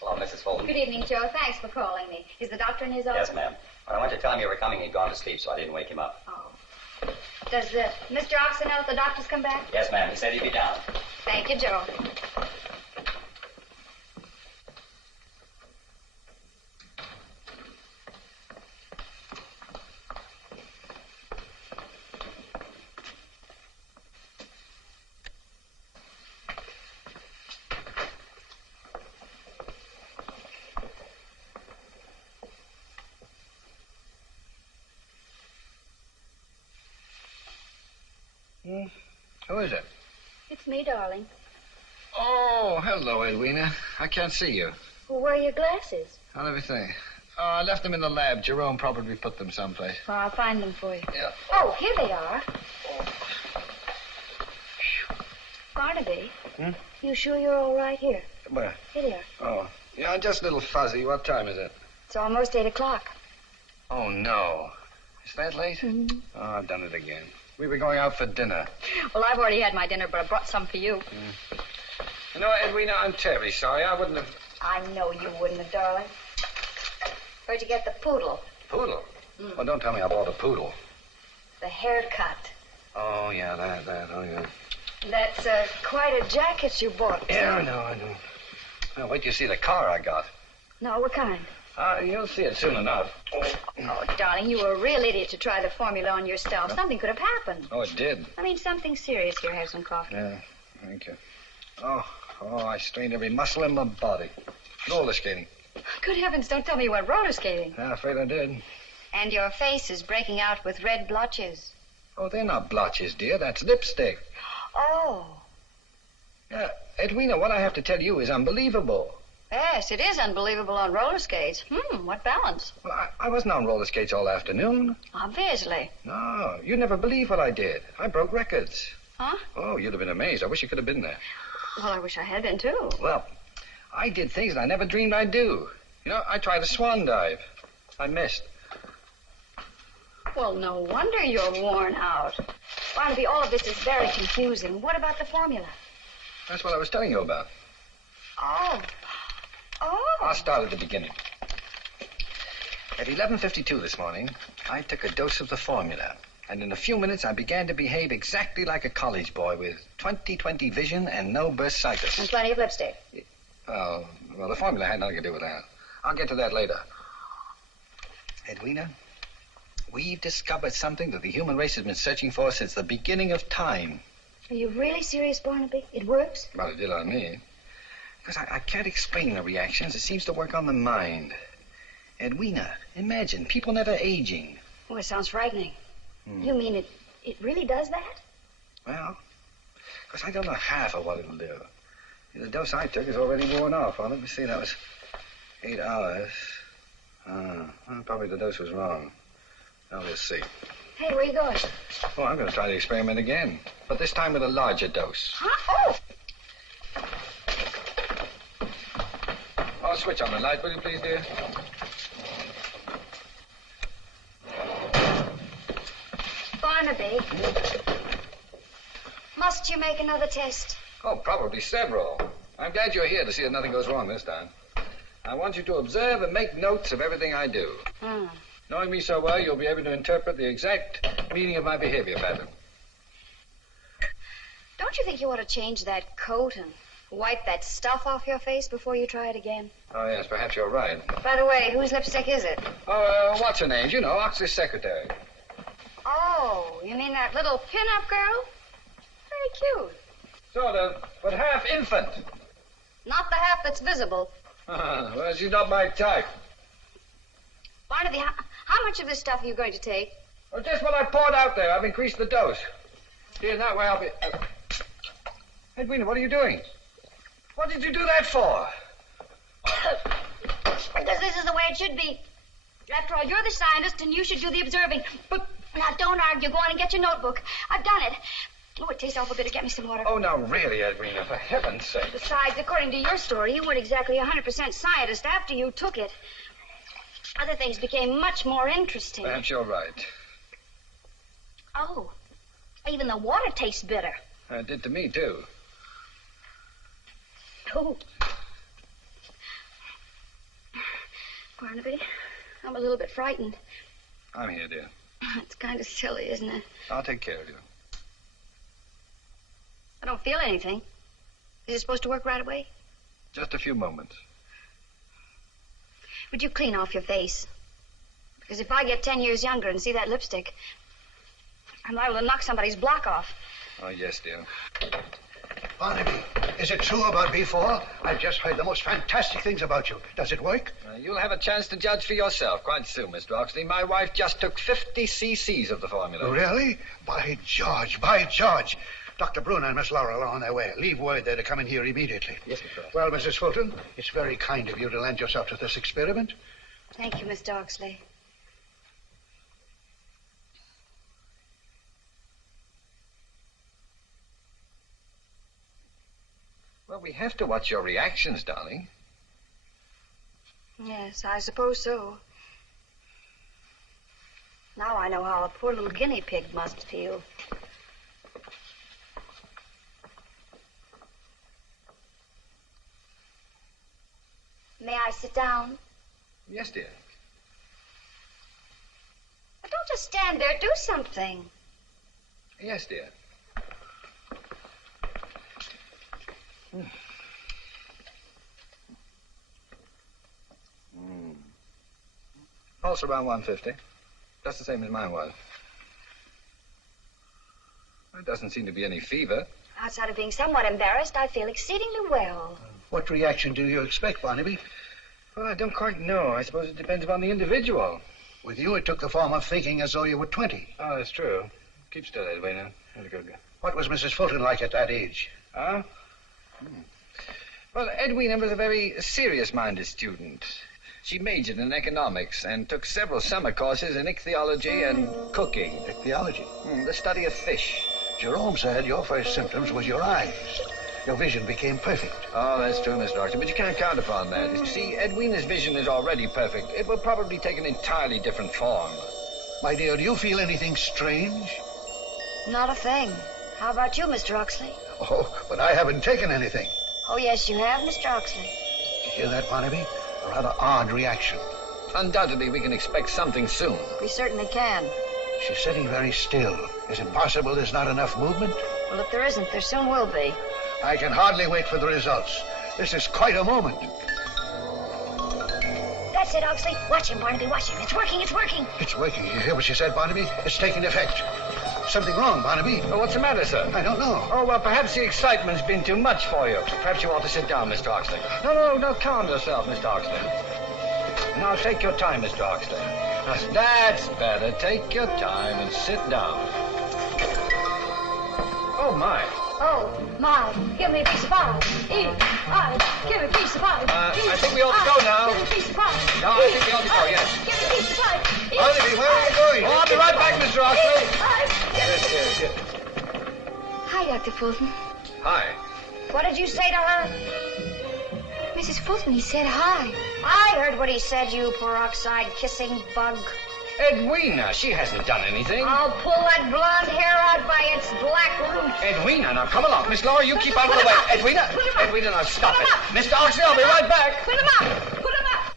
Hello, Mrs. Fulton. Good evening, Joe. Thanks for calling me. Is the doctor in his office? Yes, ma'am. When I went to tell him you were coming, he'd gone to sleep, so I didn't wake him up. Oh. Does Mr. Oxley know if the doctor's come back? Yes, ma'am. He said he'd be down. Thank you, Joe. Who is it? It's me, darling. Oh, hello, Edwina. I can't see you. Well, where are your glasses? I'll let me think. Oh, I left them in the lab. Jerome probably put them someplace. Well, I'll find them for you. Yeah. Oh, here they are. Barnaby. You sure you're all right? Here. Where? Here they are. Oh, yeah, I'm just a little fuzzy. What time is it? It's almost 8 o'clock. Oh, no. Is that late? Mm-hmm. Oh, I've done it again. We were going out for dinner. Well, I've already had my dinner, but I brought some for you. You know, Edwina, I'm terribly sorry. I wouldn't have... I know you wouldn't have, darling. Where'd you get the poodle? Poodle? Well, don't tell me I bought a poodle. The haircut. Oh, yeah, that. Oh, yeah. That's quite a jacket you bought. Yeah, I know. Now, wait till you see the car I got. No, what kind? You'll see it soon enough. Oh, darling, you were a real idiot to try the formula on yourself. Something could have happened. Oh, it did? I mean, something serious. Here, have some coffee. Yeah, thank you. Oh, I strained every muscle in my body. Roller skating. Good heavens, don't tell me you went roller skating. Yeah, afraid I did. And your face is breaking out with red blotches. Oh, they're not blotches, dear. That's lipstick. Oh. Yeah, Edwina, what I have to tell you is unbelievable. Yes, it is unbelievable on roller skates. What balance? Well, I wasn't on roller skates all afternoon. Obviously. No, you'd never believe what I did. I broke records. Huh? Oh, you'd have been amazed. I wish you could have been there. Well, I wish I had been, too. Well, I did things that I never dreamed I'd do. You know, I tried a swan dive. I missed. Well, no wonder you're worn out. Barnaby, all of this is very confusing. What about the formula? That's what I was telling you about. Oh. I'll start at the beginning. At 11:52 this morning, I took a dose of the formula. And in a few minutes, I began to behave exactly like a college boy with 20/20 vision and no bursitis. And plenty of lipstick. Oh, well, the formula had nothing to do with that. I'll get to that later. Edwina, we've discovered something that the human race has been searching for since the beginning of time. Are you really serious, Barnaby? It works? Well, it did on me. Because I can't explain the reactions. It seems to work on the mind. Edwina, imagine, people never aging. Oh, it sounds frightening. You mean it really does that? Well, because I don't know half of what it'll do. The dose I took is already worn off. Well, let me see, that was 8 hours. Well, probably the dose was wrong. Now, let's see. Hey, where are you going? Oh, I'm going to try the experiment again. But this time with a larger dose. Huh? Oh, switch on the light, will you please, dear? Barnaby. Must you make another test? Oh, probably several. I'm glad you're here to see that nothing goes wrong this time. I want you to observe and make notes of everything I do. Knowing me so well, you'll be able to interpret the exact meaning of my behavior pattern. Don't you think you ought to change that coat and wipe that stuff off your face before you try it again? Oh, yes, perhaps you're right. By the way, whose lipstick is it? Oh, what's her name? You know, Oxly's secretary. Oh, you mean that little pin-up girl? Very cute. Sort of, but half infant. Not the half that's visible. Well, she's not my type. Barnaby, how much of this stuff are you going to take? Oh, just what I poured out there. I've increased the dose. See, in that way I'll be... Edwina, what are you doing? What did you do that for? Because this is the way it should be. After all, you're the scientist and you should do the observing. But now, don't argue. Go on and get your notebook. I've done it. Oh, it tastes awful bitter. Get me some water. Oh, now, really, Edwina, for heaven's sake. Besides, according to your story, you weren't exactly 100% scientist after you took it. Other things became much more interesting. Perhaps you're right. Oh, even the water tastes bitter. It did to me, too. Oh. Barnaby, I'm a little bit frightened. I'm here, dear. It's kind of silly, isn't it? I'll take care of you. I don't feel anything. Is it supposed to work right away? Just a few moments. Would you clean off your face? Because if I get 10 years younger and see that lipstick, I'm liable to knock somebody's block off. Oh, yes, dear. Barnaby, is it true about B4? I've just heard the most fantastic things about you. Does it work? You'll have a chance to judge for yourself quite soon, Mr. Oxley. My wife just took 50 cc's of the formula. Really? By George, by George. Dr. Bruner and Miss Laurel are on their way. Leave word they're to come in here immediately. Yes, Mr. Well, Mrs. Fulton, it's very kind of you to lend yourself to this experiment. Thank you, Mr. Oxley. Well, we have to watch your reactions, darling. Yes, I suppose so. Now I know how a poor little guinea pig must feel. May I sit down? Yes, dear. But don't just stand there. Do something. Yes, dear. Pulse around 150. Just the same as mine was. There doesn't seem to be any fever. Outside of being somewhat embarrassed, I feel exceedingly well. What reaction do you expect, Barnaby? Well, I don't quite know. I suppose it depends upon the individual. With you, it took the form of thinking as though you were 20. Oh, that's true. Keep still, Edwina. That's a good girl. What was Mrs. Fulton like at that age? Huh? Well, Edwina was a very serious-minded student. She majored in economics and took several summer courses in ichthyology and cooking. Ichthyology? The study of fish. Jerome said your first symptoms was your eyes. Your vision became perfect. Oh, that's true, Mr. Oxley, but you can't count upon that. You see, Edwina's vision is already perfect. It will probably take an entirely different form. My dear, do you feel anything strange? Not a thing. How about you, Mr. Oxley? Oh, but I haven't taken anything. Oh, yes, you have, Mr. Oxley. Did you hear that, Barnaby? A rather odd reaction. Undoubtedly, we can expect something soon. We certainly can. She's sitting very still. Is it possible there's not enough movement? Well, if there isn't, there soon will be. I can hardly wait for the results. This is quite a moment. That's it, Oxley. Watch him, Barnaby, watch him. It's working, it's working. It's working. You hear what she said, Barnaby? It's taking effect. Something wrong, Barnaby. Oh, what's the matter, sir? I don't know. Oh, well, perhaps the excitement's been too much for you. Perhaps you ought to sit down, Mr. Oxley. No, calm yourself, Mr. Oxley. Now, take your time, Mr. Oxley. That's better. Take your time and sit down. Oh, my. Oh, my. Give me a piece of pie. Give me a piece of pie. I think we ought to go now. Give me a piece of pie. No, I think we ought to go, yes. Give me a piece of pie. Barnaby, where are you going? Oh, I'll be right back, Mr. Oxley. Yes. Hi, Dr. Fulton. Hi. What did you say to her? Mrs. Fulton, he said hi. I heard what he said, you peroxide kissing bug. Edwina, she hasn't done anything. I'll pull that blonde hair out by its black roots. Edwina, now come along. Miss Laura, you keep out of the way. Edwina, now stop it. Mr. Oxley, I'll be right back. Put him up.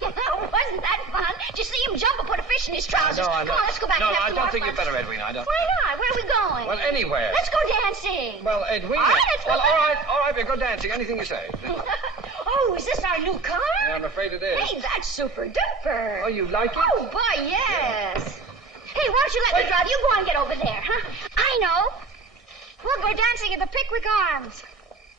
Wasn't that fun? Did you see him jump or put a fish in his trousers? No, Come on, let's go back and have I some don't more think fun. you better, Edwina. I don't. Why not? Where are we going? Well, anywhere. Let's go dancing. Well, Edwina. All right, let's go. Well, all right, we'll go dancing. Anything you say. Oh, is this our new car? Yeah, I'm afraid it is. Hey, that's super duper. Oh, you like it? Oh, boy, yes. Hey, why don't you let me drive? You go and get over there, huh? I know. We'll go dancing at the Pickwick Arms.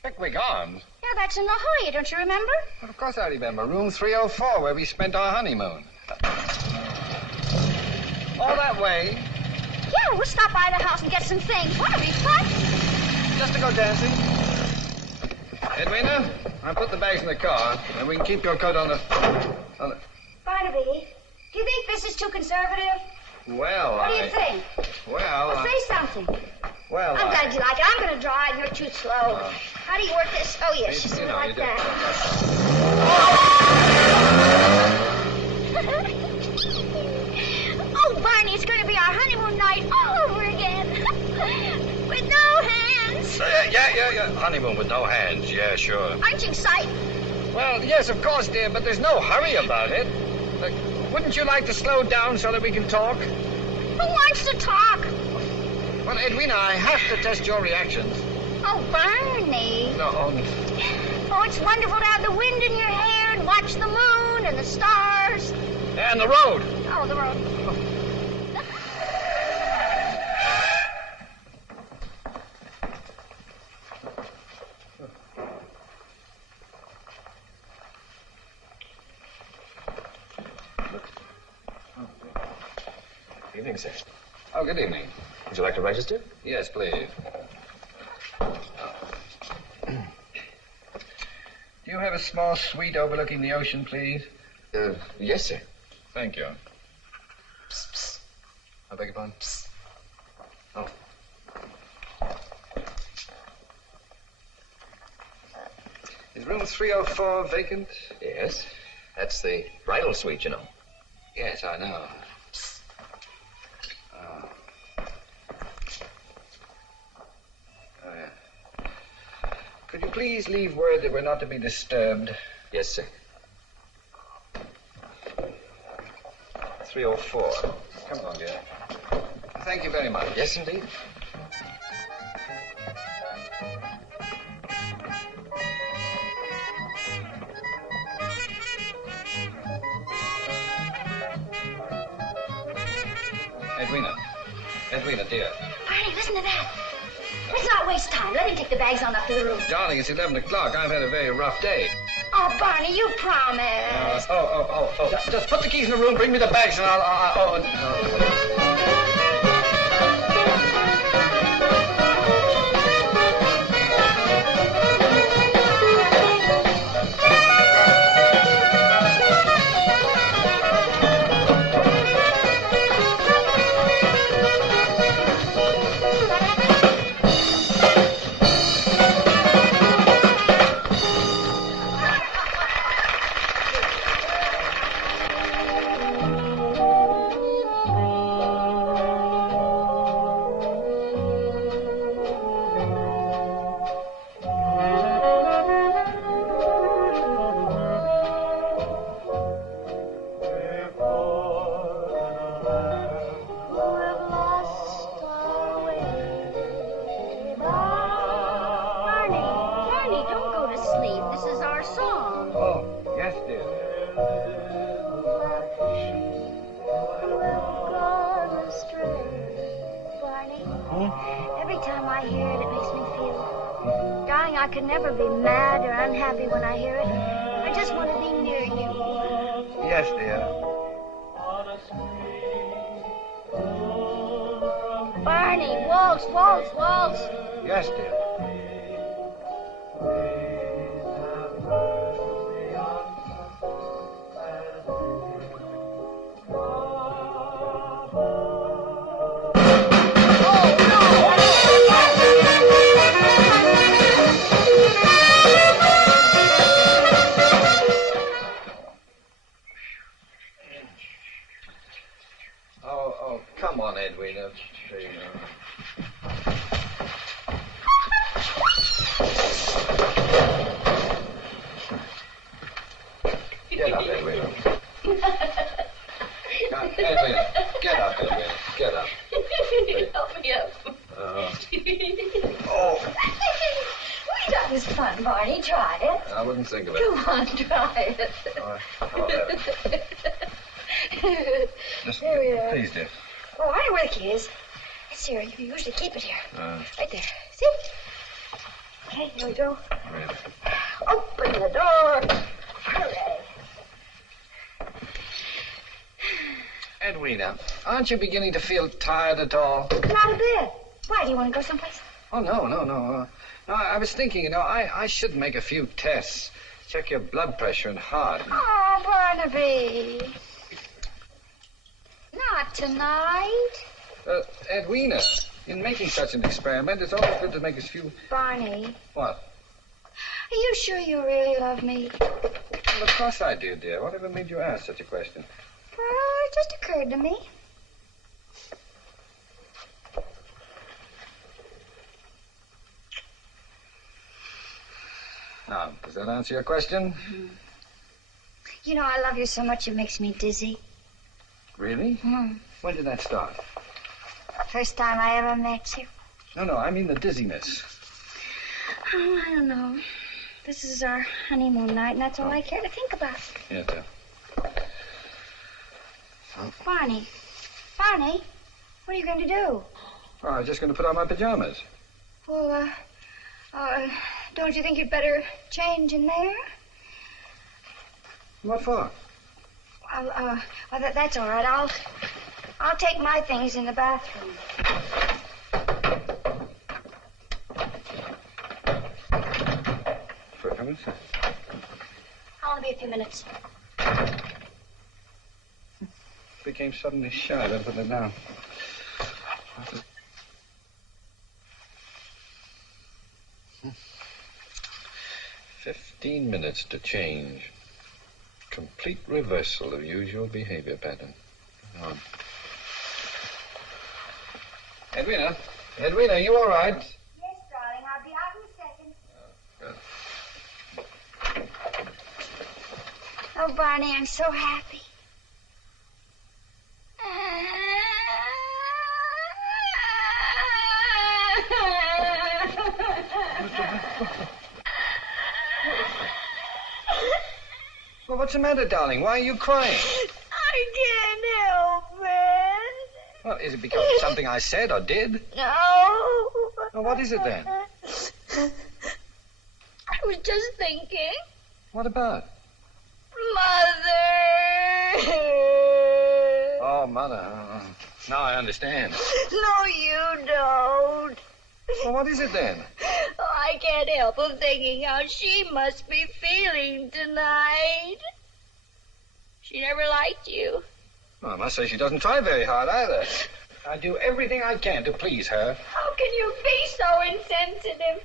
Pickwick Arms? Yeah, that's in La Jolla, don't you remember? Well, of course I remember. Room 304, where we spent our honeymoon. All that way? Yeah, we'll stop by the house and get some things. Won't it be fun? Just to go dancing. Edwina, I'll put the bags in the car, and we can keep your coat on the... Barnaby, do you think this is too conservative? Well, What do you think? Well, Say something. Well, I'm glad you like it. I'm going to drive, and you're too slow. How do you work this? Oh, yes, just you know, like you that. Oh, Barney, it's going to be our honeymoon night all over again. With no hands. Yeah. Honeymoon with no hands. Yeah, sure. Aren't you excited? Well, yes, of course, dear, but there's no hurry about it. Wouldn't you like to slow down so that we can talk? Who wants to talk? Well, Edwina, I have to test your reactions. Oh, Barney. No. Oh, it's wonderful to have the wind in your hair and watch the moon and the stars. And the road. Oh, the road. Evening, sir. Oh, good evening. Would you like to register? Yes, please. Do you have a small suite overlooking the ocean, please? Yes, sir. Thank you. Psst, psst. I beg your pardon? Psst. Oh. Is room 304 vacant? Yes. That's the bridal suite, you know. Yes, I know. Could you please leave word that we're not to be disturbed? Yes, sir. 304. Come along, dear. Thank you very much. Yes, indeed. Edwina, dear. Barney, listen to that. Let's not waste time. Let him take the bags on up to the room. Darling, it's 11 o'clock. I've had a very rough day. Oh, Barney, you promised. Just put the keys in the room, bring me the bags, and I could never be mad or unhappy when I hear it. I just want to be near you. Yes, dear. Barney, waltz, waltz, waltz. Yes, dear. Come on, Edwina. Get up, Edwina. Edwina, get up, Edwina. Get up. Help me up. That was fun, Barney. Try it. I wouldn't think of it. Come on, try it. Here we are. Please, dear. Oh, I know where the key is. It's here. You usually keep it here. Right there. See? Okay, here we go. Really? Open the door. Hooray. Edwina, aren't you beginning to feel tired at all? Not a bit. Why, do you want to go someplace? Oh, no. No, I was thinking, I should make a few tests. Check your blood pressure and heart. Oh, Barnaby. Not tonight. Edwina, in making such an experiment, it's always good to make as few... Barney. What? Are you sure you really love me? Well, of course I do, dear. Whatever made you ask such a question? Well, it just occurred to me. Now, does that answer your question? Mm-hmm. You know, I love you so much it makes me dizzy. Really? Mm. When did that start? First time I ever met you. No, I mean the dizziness. Oh, I don't know. This is our honeymoon night, and that's all I care to think about. Yes, dear. Barney, what are you going to do? Oh, I was just going to put on my pajamas. Well, don't you think you'd better change in there? What for? Well, that's all right. I'll take my things in the bathroom. For heaven's sake. I'll only be a few minutes. Became suddenly shy. Better put it down. 15 minutes to change. Complete reversal of usual behavior pattern. On. Edwina, are you all right? Yes, darling. I'll be out in a second. Good. Oh, Barney, I'm so happy. Well, what's the matter, darling? Why are you crying? I can't help it. Well, is it because of something I said or did? No. Well, what is it then? I was just thinking. What about? Mother. Oh, Mother. Now I understand. No, you don't. Well, what is it then? Oh, I can't help but thinking how she must be feeling tonight. She never liked you. Well, I must say she doesn't try very hard either. I do everything I can to please her. How can you be so insensitive?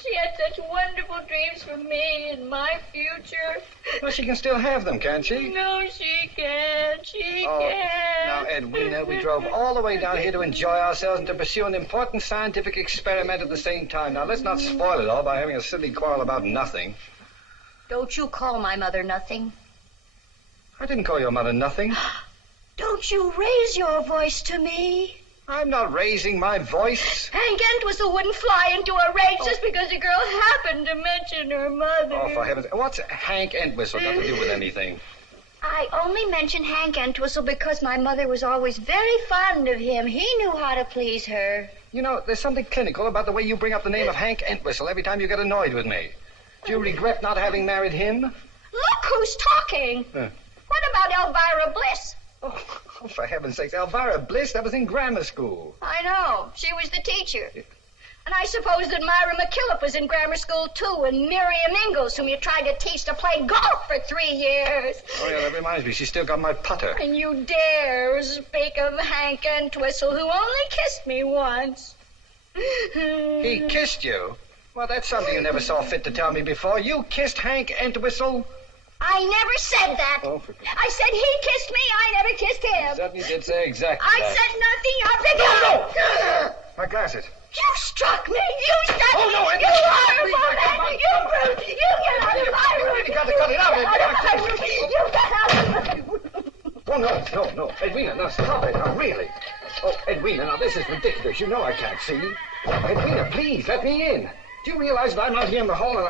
She had such wonderful dreams for me and my future. Well, she can still have them, can't she? No, she can't. She Oh, can't. now, Edwina, we drove all the way down here to enjoy ourselves and to pursue an important scientific experiment at the same time. Now, let's not spoil it all by having a silly quarrel about nothing. Don't you call my mother nothing. I didn't call your mother nothing. Don't you raise your voice to me. I'm not raising my voice. Hank Entwhistle wouldn't fly into a rage just because a girl happened to mention her mother. Oh, for heaven's sake. What's Hank Entwhistle got to do with anything? I only mention Hank Entwhistle because my mother was always very fond of him. He knew how to please her. You know, there's something clinical about the way you bring up the name of Hank Entwhistle every time you get annoyed with me. Do you regret not having married him? Look who's talking. What about Elvira Bliss? Oh, for heaven's sakes, Elvira Bliss, that was in grammar school. I know. She was the teacher. And I suppose that Myra McKillop was in grammar school, too, and Miriam Ingalls, whom you tried to teach to play golf for 3 years. Oh, yeah, that reminds me. She's still got my putter. And you dare speak of Hank Entwhistle, who only kissed me once. He kissed you? Well, that's something you never saw fit to tell me before. You kissed Hank Entwhistle? I never said that. Oh, I said he kissed me. I never kissed him. You certainly did say exactly I that. said nothing. I'll pick it up. My glasses. You struck me. You struck me. no, You horrible man. You brute. You get out of my room. You got to cut it out. You get out of my room. Oh, no. Edwina, now stop it. Now, really. Oh, Edwina, now this is ridiculous. You know I can't see. Edwina, please, let me in. Do you realize that I'm out here in the hall and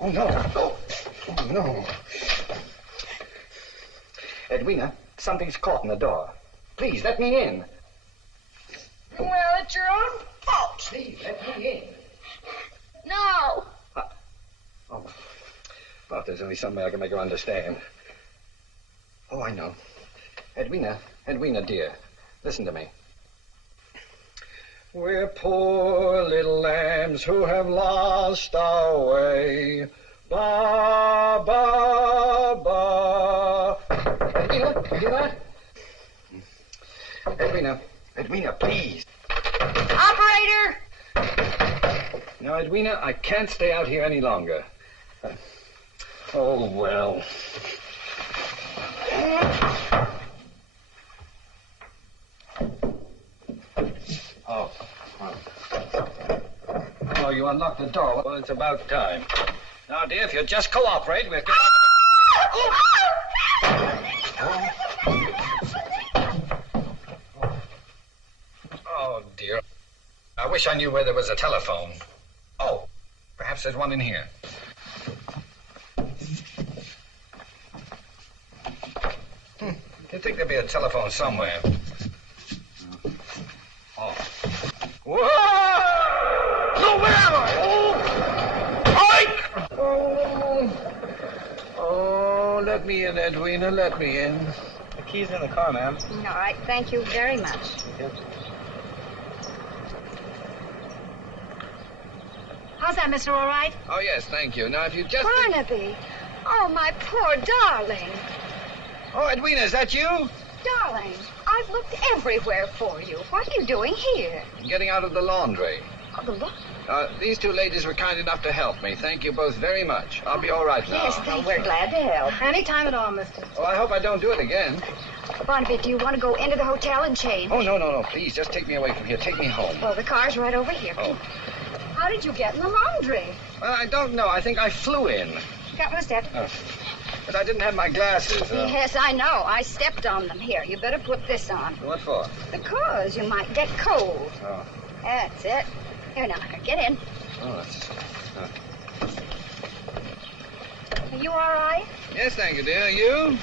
Oh, no. Oh, no. Edwina, something's caught in the door. Please, let me in. Well, it's your own fault. Please, let me in. No. Oh, well, if there's only some way I can make her understand. Oh, I know. Edwina, dear, listen to me. We're poor little lambs who have lost our way. Ba, ba, ba. Edwina, you hear that? Edwina, please. Operator! Now, Edwina, I can't stay out here any longer. Oh, well. Oh, you unlocked the door. Well, it's about time. Now, dear, if you'll just cooperate, we'll get... Oh, dear. I wish I knew where there was a telephone. Oh, perhaps there's one in here. You'd think there'd be a telephone somewhere. Oh. Whoa! No, where am I? Oh, let me in, Edwina, let me in. The key's in the car, ma'am. All right, thank you very much. Yes. How's that, mister, all right? Oh, yes, thank you. Now, if you just... Barnaby. Oh, my poor darling. Oh, Edwina, is that you? Darling, I've looked everywhere for you. What are you doing here? I'm getting out of the laundry. Oh, the look. These two ladies were kind enough to help me. Thank you both very much. I'll be all right now. Yes, we're glad to help. Any time at all, mister. Oh, I hope I don't do it again. Barnaby, do you want to go into the hotel and change? Oh, no. Please, just take me away from here. Take me home. Oh, the car's right over here. Oh. How did you get in the laundry? Well, I don't know. I think I flew in. Got one step. But I didn't have my glasses. Yes, I know. I stepped on them. Here, you better put this on. What for? Because you might get cold. Oh. That's it. Here now, get in. Oh, that's... Are you all right? Yes, thank you, dear. You?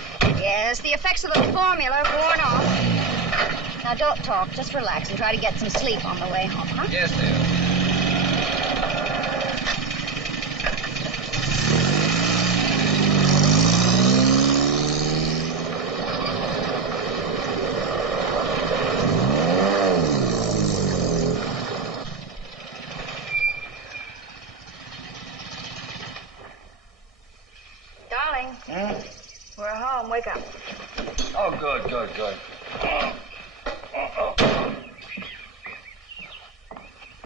Yes, the effects of the formula have worn off. Now, don't talk. Just relax and try to get some sleep on the way home, huh? Yes, dear. Darling. We're home. Wake up. Oh, good.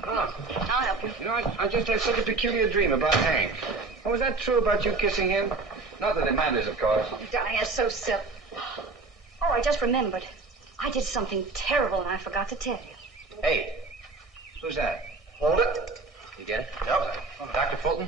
I'll help you. You know, I just had such a peculiar dream about Hank. Oh, was that true about you kissing him? Not that it matters, of course. Oh, darling, that's so silly. Oh, I just remembered. I did something terrible and I forgot to tell you. Hey, Who's that? hold it. You get it? Yep. Dr. Fulton?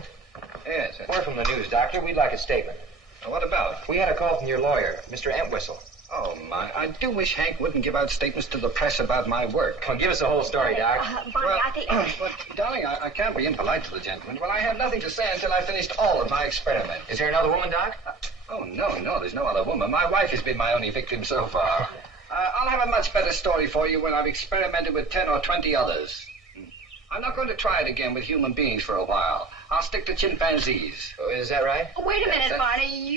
Yes. We're from the news, Doctor. We'd like a statement. What about? We had a call from your lawyer, Mr. Entwhistle. Oh, my. I do wish Hank wouldn't give out statements to the press about my work. Well, give us the whole story, Doc. Barney, I think... But, darling, I can't be impolite to the gentleman. Well, I have nothing to say until I finished all of my experiment. Is there another woman, Doc? Oh, no, there's no other woman. My wife has been my only victim so far. I'll have a much better story for you when I've experimented with 10 or 20 others. I'm not going to try it again with human beings for a while. I'll stick to chimpanzees. Oh, is that right? Wait a minute, Barney.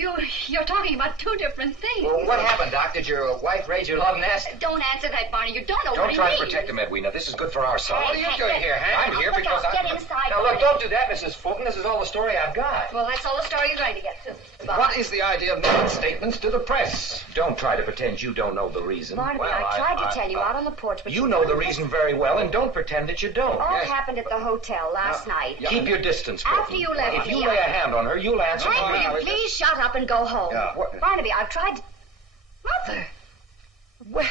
You're talking about two different things. Well, what happened, Doc? Did your wife raise your love nest? Don't answer that, Barney. You don't know what Don't he try means. to protect him, Edwina. This is good for our son. What are you doing here, Hank? I'm here Look because out, I... get inside, Now, look, Barney. don't do that, Mrs. Fulton. This is all the story I've got. Well, that's all the story you're going to get to. What is the idea of making statements to the press? Don't try to pretend you don't know the reason. Barnaby, Well, I tried I- to tell you out on the porch, but You know the reason very well, and don't pretend that you don't. All Yes. happened at the hotel last night. Keep your distance, Fulton. After you left If me, you lay a hand on her, you'll answer. Hank, for will her. you please shut up and go home? Yeah. Barnaby, I've tried... Mother. Well,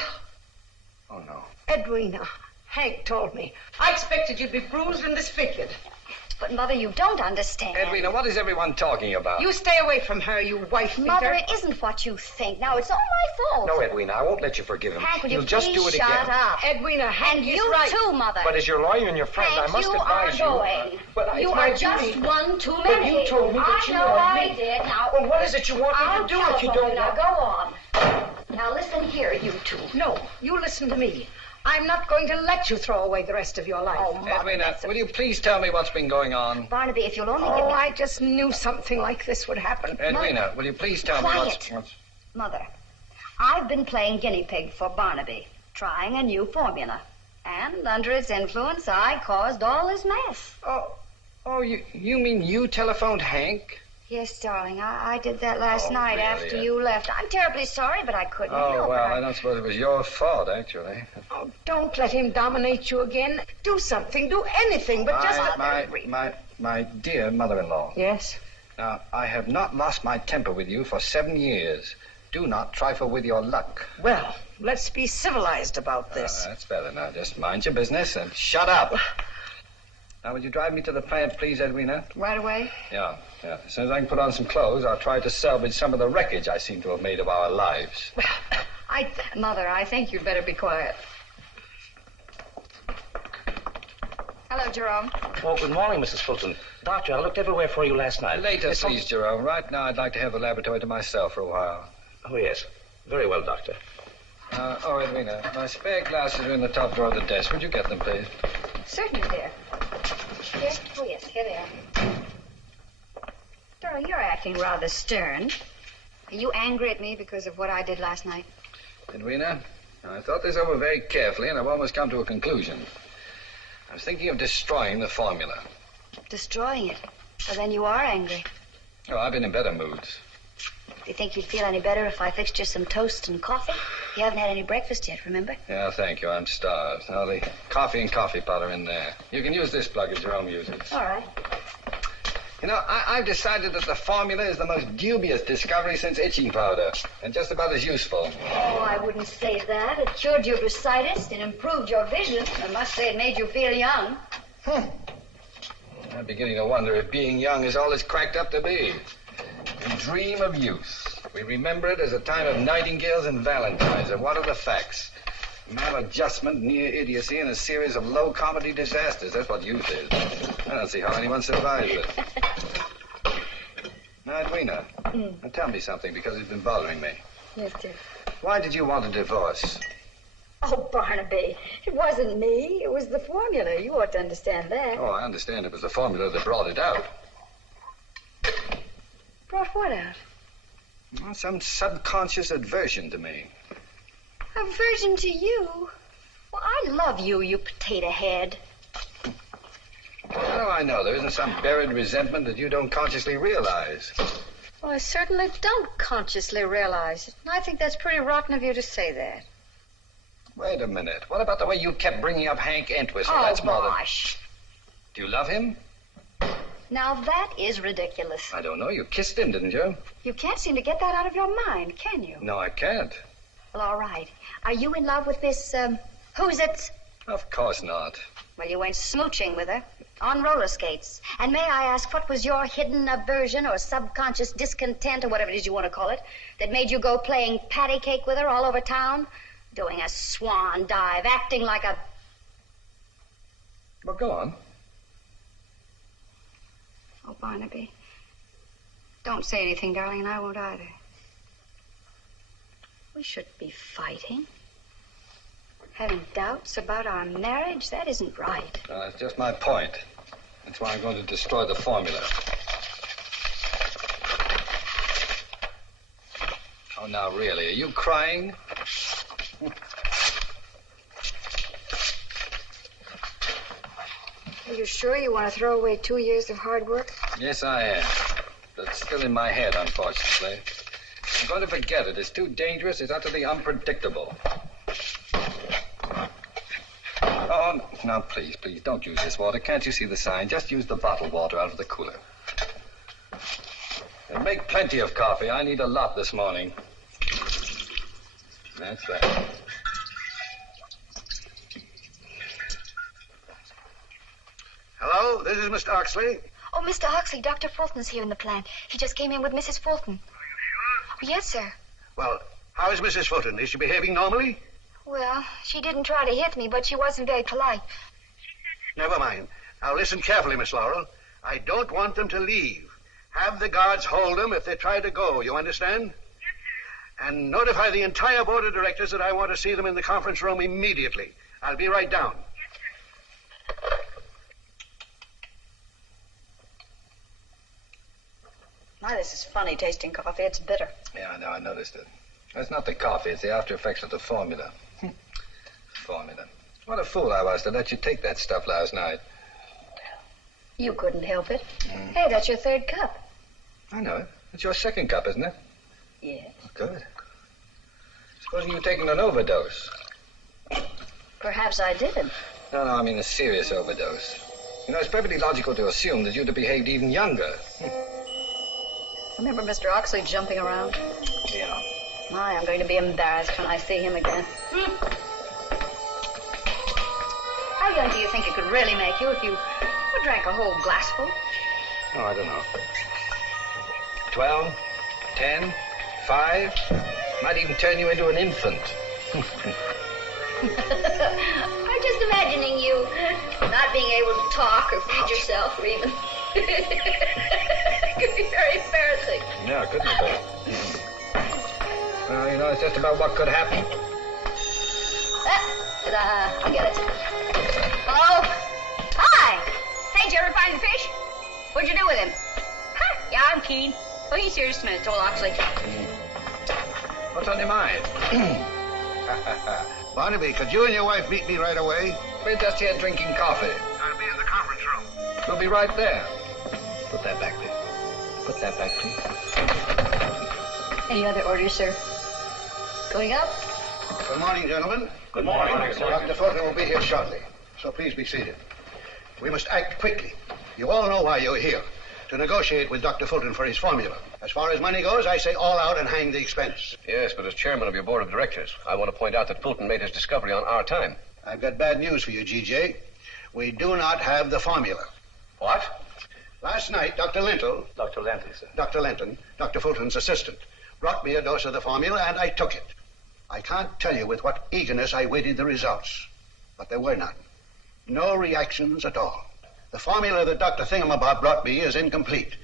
Oh, no. Edwina, Hank told me. I expected you'd be bruised and disfigured. But, Mother, you don't understand. Edwina, what is everyone talking about? You stay away from her, you wife beater. Mother, it isn't what you think. Now, it's all my fault. No, Edwina, I won't let you forgive him. Hank, will you He'll just please do it shut again. up? Edwina, Hank And is you right. too, Mother. But as your lawyer and your friend, Hank, I must you advise are you. going. But You it's my are just duty. one too But many. you told me that you I know loved I me. did. Now, Well, what is it you want me I'll to do if you telephone don't Now, want... go on. Now, listen here, you two. No, you listen to me. I'm not going to let you throw away the rest of your life. Oh, Mother, Edwina, that's will you please tell me what's been going on? Barnaby, if you'll only give Oh, me... I just knew something like this would happen. Edwina, will you please tell me Quiet. what's... Mother, I've been playing guinea pig for Barnaby, trying a new formula. And under its influence, I caused all this mess. Oh, you mean you telephoned Hank? Yes, darling, I did that last Oh, night really? after you left. I'm terribly sorry, but I couldn't Oh, help well, it. I don't suppose it was your fault, actually. Oh, don't let him dominate you again. Do something, do anything, but just... My dear mother-in-law. Yes? Now, I have not lost my temper with you for 7 years. Do not trifle with your luck. Well, let's be civilized about this. That's better now. Just mind your business and shut up. Now, would you drive me to the plant, please, Edwina? Right away? Yeah. As soon as I can put on some clothes, I'll try to salvage some of the wreckage I seem to have made of our lives. Mother, I think you'd better be quiet. Hello, Jerome. Oh, good morning, Mrs. Fulton. Doctor, I looked everywhere for you last night. Later, There's please, Jerome. Right now, I'd like to have the laboratory to myself for a while. Oh, yes. Very well, Doctor. Edwina, my spare glasses are in the top drawer of the desk. Would you get them, please? Certainly, dear. Here? Oh, yes, here they are. Darling, you're acting rather stern. Are you angry at me because of what I did last night? Edwina, I thought this over very carefully, and I've almost come to a conclusion. I was thinking of destroying the formula. Destroying it? Well, then you are angry. Oh, I've been in better moods. Do you think you'd feel any better if I fixed you some toast and coffee? You haven't had any breakfast yet, remember? Yeah, thank you. I'm starved. Now, the coffee and coffee powder in there. You can use this plug as Jerome uses. All right. You know, I've decided that the formula is the most dubious discovery since itching powder, and just about as useful. Oh, I wouldn't say that. It cured your bursitis. It improved your vision. I must say it made you feel young. I'm beginning to wonder if being young is all it's cracked up to be. We dream of youth. We remember it as a time of nightingales and valentines. And what are the facts? Maladjustment, near idiocy, and a series of low comedy disasters. That's what youth is. I don't see how anyone survives it. Now, Edwina, now tell me something, because it's been bothering me. Yes, dear. Why did you want a divorce? Oh, Barnaby, it wasn't me. It was the formula. You ought to understand that. Oh, I understand it was the formula that brought it out. Brought what out? Well, some subconscious aversion to me. Aversion to you? Well, I love you, you potato head. How do I know? There isn't some buried resentment that you don't consciously realize. Well, I certainly don't consciously realize it. And I think that's pretty rotten of you to say that. Wait a minute. What about the way you kept bringing up Hank Entwhistle? Oh, That's more than... gosh. Do you love him? Now, that is ridiculous. I don't know. You kissed him, didn't you? You can't seem to get that out of your mind, can you? No, I can't. Well, all right. Are you in love with this, who's it? Of course not. Well, you went smooching with her on roller skates. And may I ask, what was your hidden aversion or subconscious discontent or whatever it is you want to call it that made you go playing patty cake with her all over town? Doing a swan dive, acting like a... Well, go on. Oh, Barnaby, don't say anything, darling, and I won't either. We shouldn't be fighting. Having doubts about our marriage, that isn't right. No, that's just my point. That's why I'm going to destroy the formula. Oh, now, really, are you crying? Are you sure you want to throw away 2 years of hard work? Yes, I am. But it's still in my head, unfortunately. I'm going to forget it. It's too dangerous. It's utterly unpredictable. Oh, now, please, don't use this water. Can't you see the sign? Just use the bottled water out of the cooler. And make plenty of coffee. I need a lot this morning. That's that. Hello, this is Mr. Oxley. Oh, Mr. Oxley, Dr. Fulton's here in the plant. He just came in with Mrs. Fulton. Are you sure? Yes, sir. Well, how is Mrs. Fulton? Is she behaving normally? Well, she didn't try to hit me, but she wasn't very polite. Never mind. Now listen carefully, Miss Laurel. I don't want them to leave. Have the guards hold them if they try to go, you understand? Yes, sir. And notify the entire board of directors that I want to see them in the conference room immediately. I'll be right down. Yes, sir. My, this is funny tasting coffee. It's bitter. Yeah, I know. I noticed it. It's not the coffee. It's the after effects of the formula. Formula. What a fool I was to let you take that stuff last night. You couldn't help it. Hey, that's your third cup. I know it. It's your second cup, isn't it? Yes. Good. Supposing you've taken an overdose. Perhaps I didn't. No, I mean a serious overdose. You know, it's perfectly logical to assume that you'd have behaved even younger. Remember Mr. Oxley jumping around? Yeah. My, I'm going to be embarrassed when I see him again. How young do you think it could really make you if you drank a whole glassful? Oh, I don't know. 12, 10, 5. Might even turn you into an infant. I'm just imagining you not being able to talk or feed yourself or even... It could be very embarrassing. Yeah, couldn't it? Well, you know, it's just about what could happen. I'll get it. Hello? Hi! Hey, did you ever find the fish? What'd you do with him? Huh? Yeah, I'm keen. Oh, he's here just a minute, told Oxley. What's on your mind? Barnaby, could you and your wife meet me right away? We're just here drinking coffee. I'll be in the conference room. We'll be right there. Put that back, please. Put that back, please. Any other orders, sir? Going up? Good morning, gentlemen. Good morning. Dr. Fulton will be here shortly, so please be seated. We must act quickly. You all know why you're here, to negotiate with Dr. Fulton for his formula. As far as money goes, I say all out and hang the expense. Yes, but as chairman of your board of directors, I want to point out that Fulton made his discovery on our time. I've got bad news for you, G.J. We do not have the formula. What? Last night, Dr. Lentil... Dr. Lentil, sir. Dr. Lenton, Dr. Fulton's assistant, brought me a dose of the formula, and I took it. I can't tell you with what eagerness I waited the results, but there were none. No reactions at all. The formula that Dr. Thingamabob brought me is incomplete.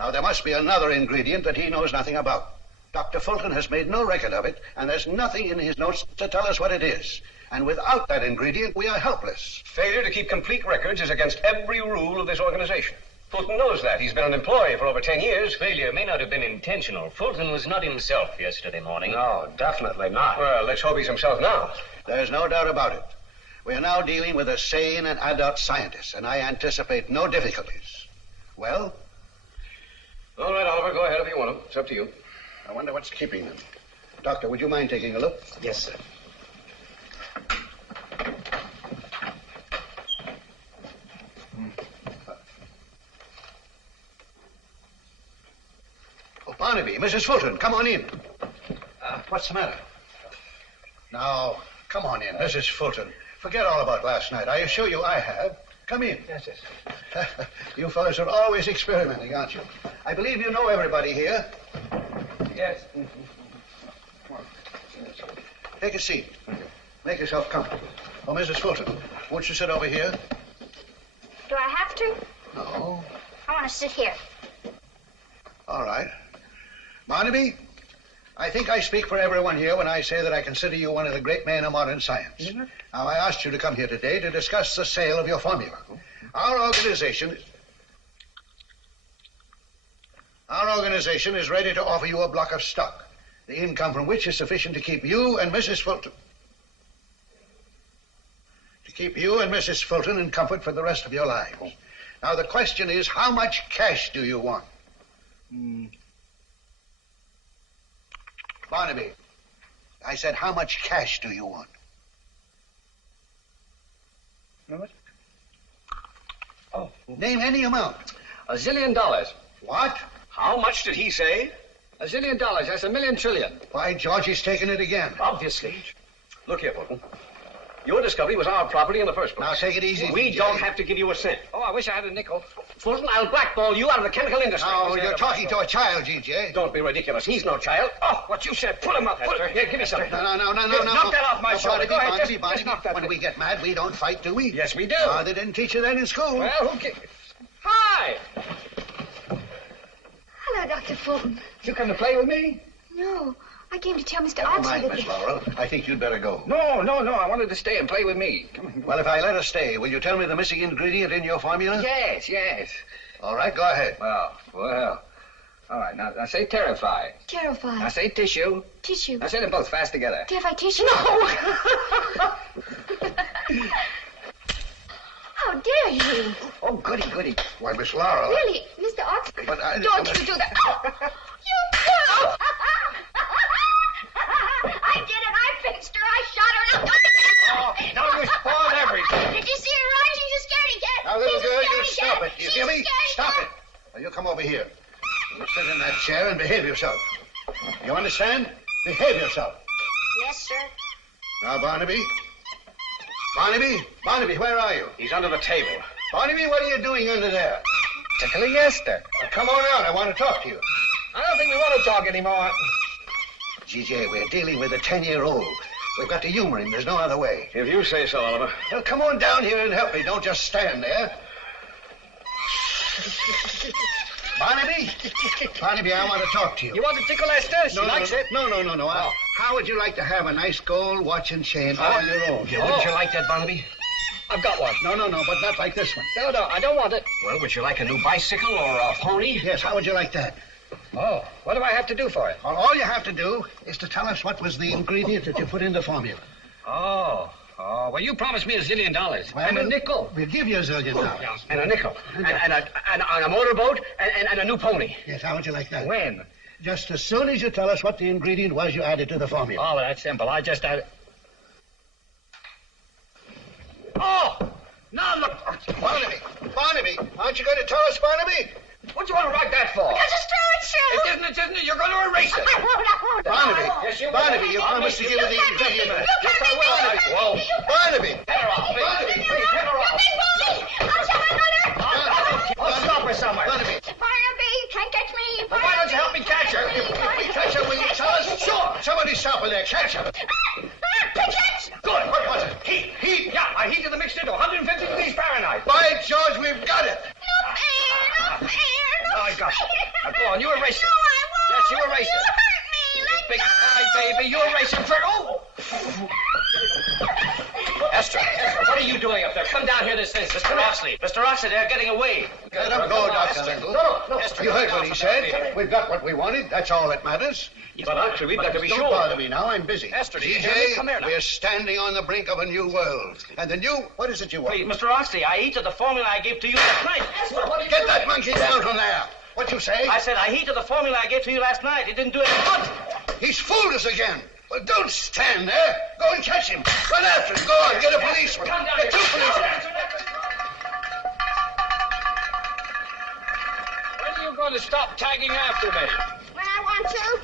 Now, there must be another ingredient that he knows nothing about. Dr. Fulton has made no record of it, and there's nothing in his notes to tell us what it is. And without that ingredient, we are helpless. Failure to keep complete records is against every rule of this organization. Fulton knows that. He's been an employee for over 10 years. Failure may not have been intentional. Fulton was not himself yesterday morning. No, definitely not. Well, let's hope he's himself now. There's no doubt about it. We are now dealing with a sane and adult scientist, and I anticipate no difficulties. Well? All right, Oliver, go ahead if you want to. It's up to you. I wonder what's keeping them. Doctor, would you mind taking a look? Yes, sir. Oh, Barnaby, Mrs. Fulton, come on in. What's the matter? Now, come on in, Mrs. Fulton. Forget all about last night. I assure you I have. Come in. Yes, yes. You fellows are always experimenting, aren't you? I believe you know everybody here. Yes. Take a seat. Make yourself comfortable. Oh, Mrs. Fulton, won't you sit over here? Do I have to? No. I want to sit here. All right. Barnaby, I think I speak for everyone here when I say that I consider you one of the great men of modern science. Mm-hmm. Now, I asked you to come here today to discuss the sale of your formula. Our organization is ready to offer you a block of stock, the income from which is sufficient to keep you and Mrs. Fulton in comfort for the rest of your lives. Now, the question is, how much cash do you want? Barnaby, I said, how much cash do you want? What? Oh, name any amount. $1 zillion. What? How much did he say? $1 zillion. That's $1 million trillion. By George, he's taken it again. Obviously. Look here, Fulton. Your discovery was our property in the first place. Now, take it easy. We don't have to give you a cent. Oh, I wish I had a nickel. Fulton, I'll blackball you out of the chemical industry. Oh, you're talking to a child, G.J. Don't be ridiculous. He's no child. Oh, what you said. Pull him up. Pull him. Here, give me something. No. Knock that off my shoulder. Go ahead. Barnaby, just knock that. When we get mad, we don't fight, do we? Yes, we do. They didn't teach you that in school. Well, who cares? Hi. Hello, Dr. Fulton. You come to play with me? No, I came to tell Mr. Never Oxly mind, that... Miss Laurel. I think you'd better go. No. I wanted to stay and play with me. Come on. Well, if I let her stay, will you tell me the missing ingredient in your formula? Yes. All right, go ahead. Well. All right, now say terrify. Terrify. Now say tissue. Tissue. Now say them both fast together. Terrify tissue? No! How dare you? Oh, goody. Why, Miss Laurel. Really, Mr. Oxly, But don't you do that. Oh, you do! I did it. I fixed her. I shot her. Oh, now you spoiled everything. Did you see her run? She's a scaredy cat. Now, little She's a girl, you scaredy stop cat. it. You hear me? Stop it. Now, you come over here. You sit in that chair and behave yourself. You understand? Behave yourself. Yes, sir. Now, Barnaby, where are you? He's under the table. Barnaby, what are you doing under there? Tickling Esther. Now, come on out. I want to talk to you. I don't think we want to talk anymore. G.J., we're dealing with a 10-year-old. We've got to humor him. There's no other way. If you say so, Oliver. Well, come on down here and help me. Don't just stand there. Barnaby, I want to talk to you. You want to tickle Esther? She likes it. No. Oh. How would you like to have a nice gold watch and chain all on your own? Wouldn't you like that, Barnaby? I've got one. No, but not like this one. No, I don't want it. Well, would you like a new bicycle or a pony? Yes, how would you like that? Oh, what do I have to do for it? Well, all you have to do is to tell us what was the ingredient that you put in the formula. Oh, well, you promised me $1 zillion. Well, and a nickel. We'll give you $1 zillion. Yeah, and a nickel. And a motorboat and a new pony. Yes, how would you like that? When? Just as soon as you tell us what the ingredient was you added to the formula. Oh, that's simple. I just added... Oh! Now look... Barnaby, aren't you going to tell us, Barnaby? What do you want to write that for? Because it's true, it's true. It isn't. You're going to erase it. I won't. Barnaby, Yes, you will. Barnaby, you promised to give her the ingredient. Yes, I will. Whoa. Barnaby. Head her off, please. Please, head her off. I'll tell my mother. I'll stop her somewhere. Barnaby. Barnaby, can't catch me. Well, why don't you help me catch her? Catch her, will you tell us? Sure. Somebody stop her there. Catch her. Pigeons. Good. What was it? Heat. Yeah, I heated the mixture to 150 degrees Fahrenheit. By George, we've got it. No fair. I got it. Now, go on, you erase it. No, I won't. Yes, you erase it. You hurt me. big crybaby. You're racing for... Oh! Esther, what are you doing up there? Come down here this instant. Mr. Oxley. Mr. Oxley, they're getting away. Let him go, Dr. Lingle. No. Esther, you heard what he said. We've got what we wanted. That's all that matters. But actually, we've got to be sure. Don't bother me now. I'm busy. Esther, do you hear me? Come here now. We're standing on the brink of a new world. And the new... What is it you want? Please, Mr. Oxley, I heated the formula I gave to you last night. Esther, what did Get that monkey down from there. What you say? I said I heated the formula I gave to you last night. It didn't do any good. He's fooled us again. Well, don't stand there. Go and catch him. Run after him. Go on. Get a policeman. Come down Get here. 2 policemen. When are you going to stop tagging after me? When I want to.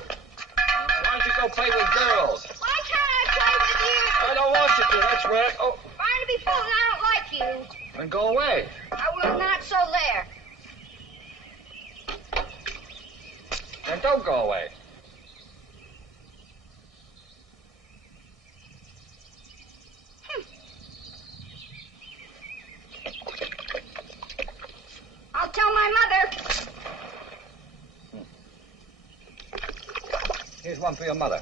Why don't you go play with girls? Why can't I play with you? I don't want you to. That's where... Oh, Barnaby Fulton, I don't like you. then go away. I will not so there. Then don't go away. I'll tell my mother. Here's one for your mother.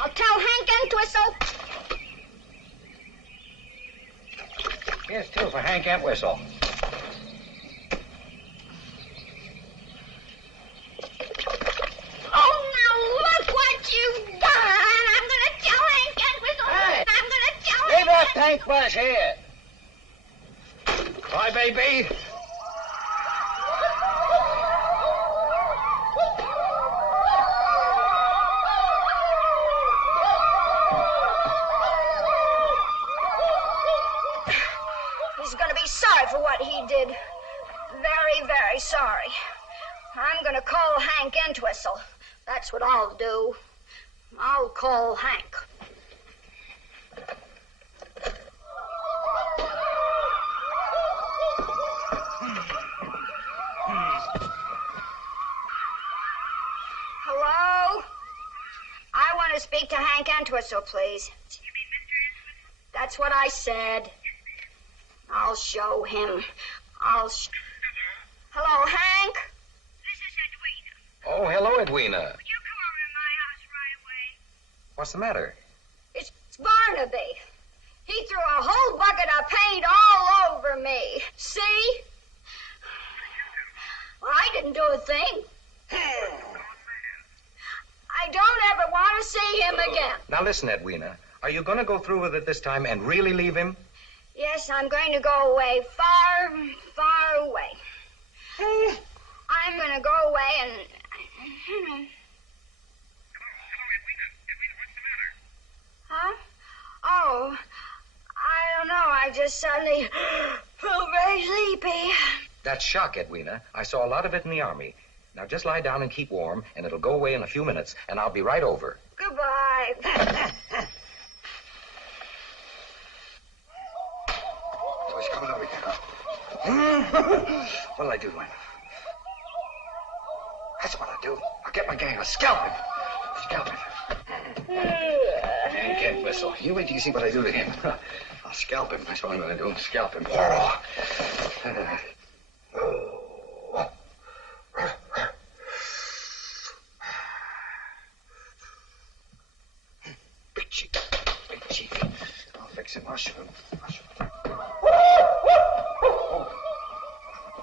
I'll tell Hank Entwhistle. Here's 2 for Hank Entwhistle. Oh, now look what you've done. I'm going to tell Hank Entwhistle. Hey. I'm going to tell Leave that paintbrush here. Cry, baby. He's going to be sorry for what he did. Very, very sorry. I'm going to call Hank Entwhistle. That's what I'll do. I'll call Hank. Hello? I want to speak to Hank Entwhistle, please. That's what I said. I'll show him. Hello, Hank? This is Edwina. Oh, hello, Edwina. Would you come over to my house right away? What's the matter? It's Barnaby. He threw a whole bucket of paint all over me. See? Well, I didn't do a thing. I don't ever want to see him again. Now listen, Edwina. Are you going to go through with it this time and really leave him? Yes, I'm going to go away, far, far away. I'm going to go away and... Hello, Edwina. Edwina, what's the matter? Huh? Oh, I don't know. I just suddenly felt very sleepy. That's shock, Edwina. I saw a lot of it in the army. Now just lie down and keep warm, and it'll go away in a few minutes, and I'll be right over. Goodbye. Oh, he's coming over here. What'll I do, Wayne? That's what I'll do. I'll get my gang. I'll scalp him. Scalp him. Hank Entwhistle. You wait till you see what I do to him. I'll scalp him. That's what I'm going to do. Scalp him. Big cheek. Big cheek. I'll fix him. I'll shoot him.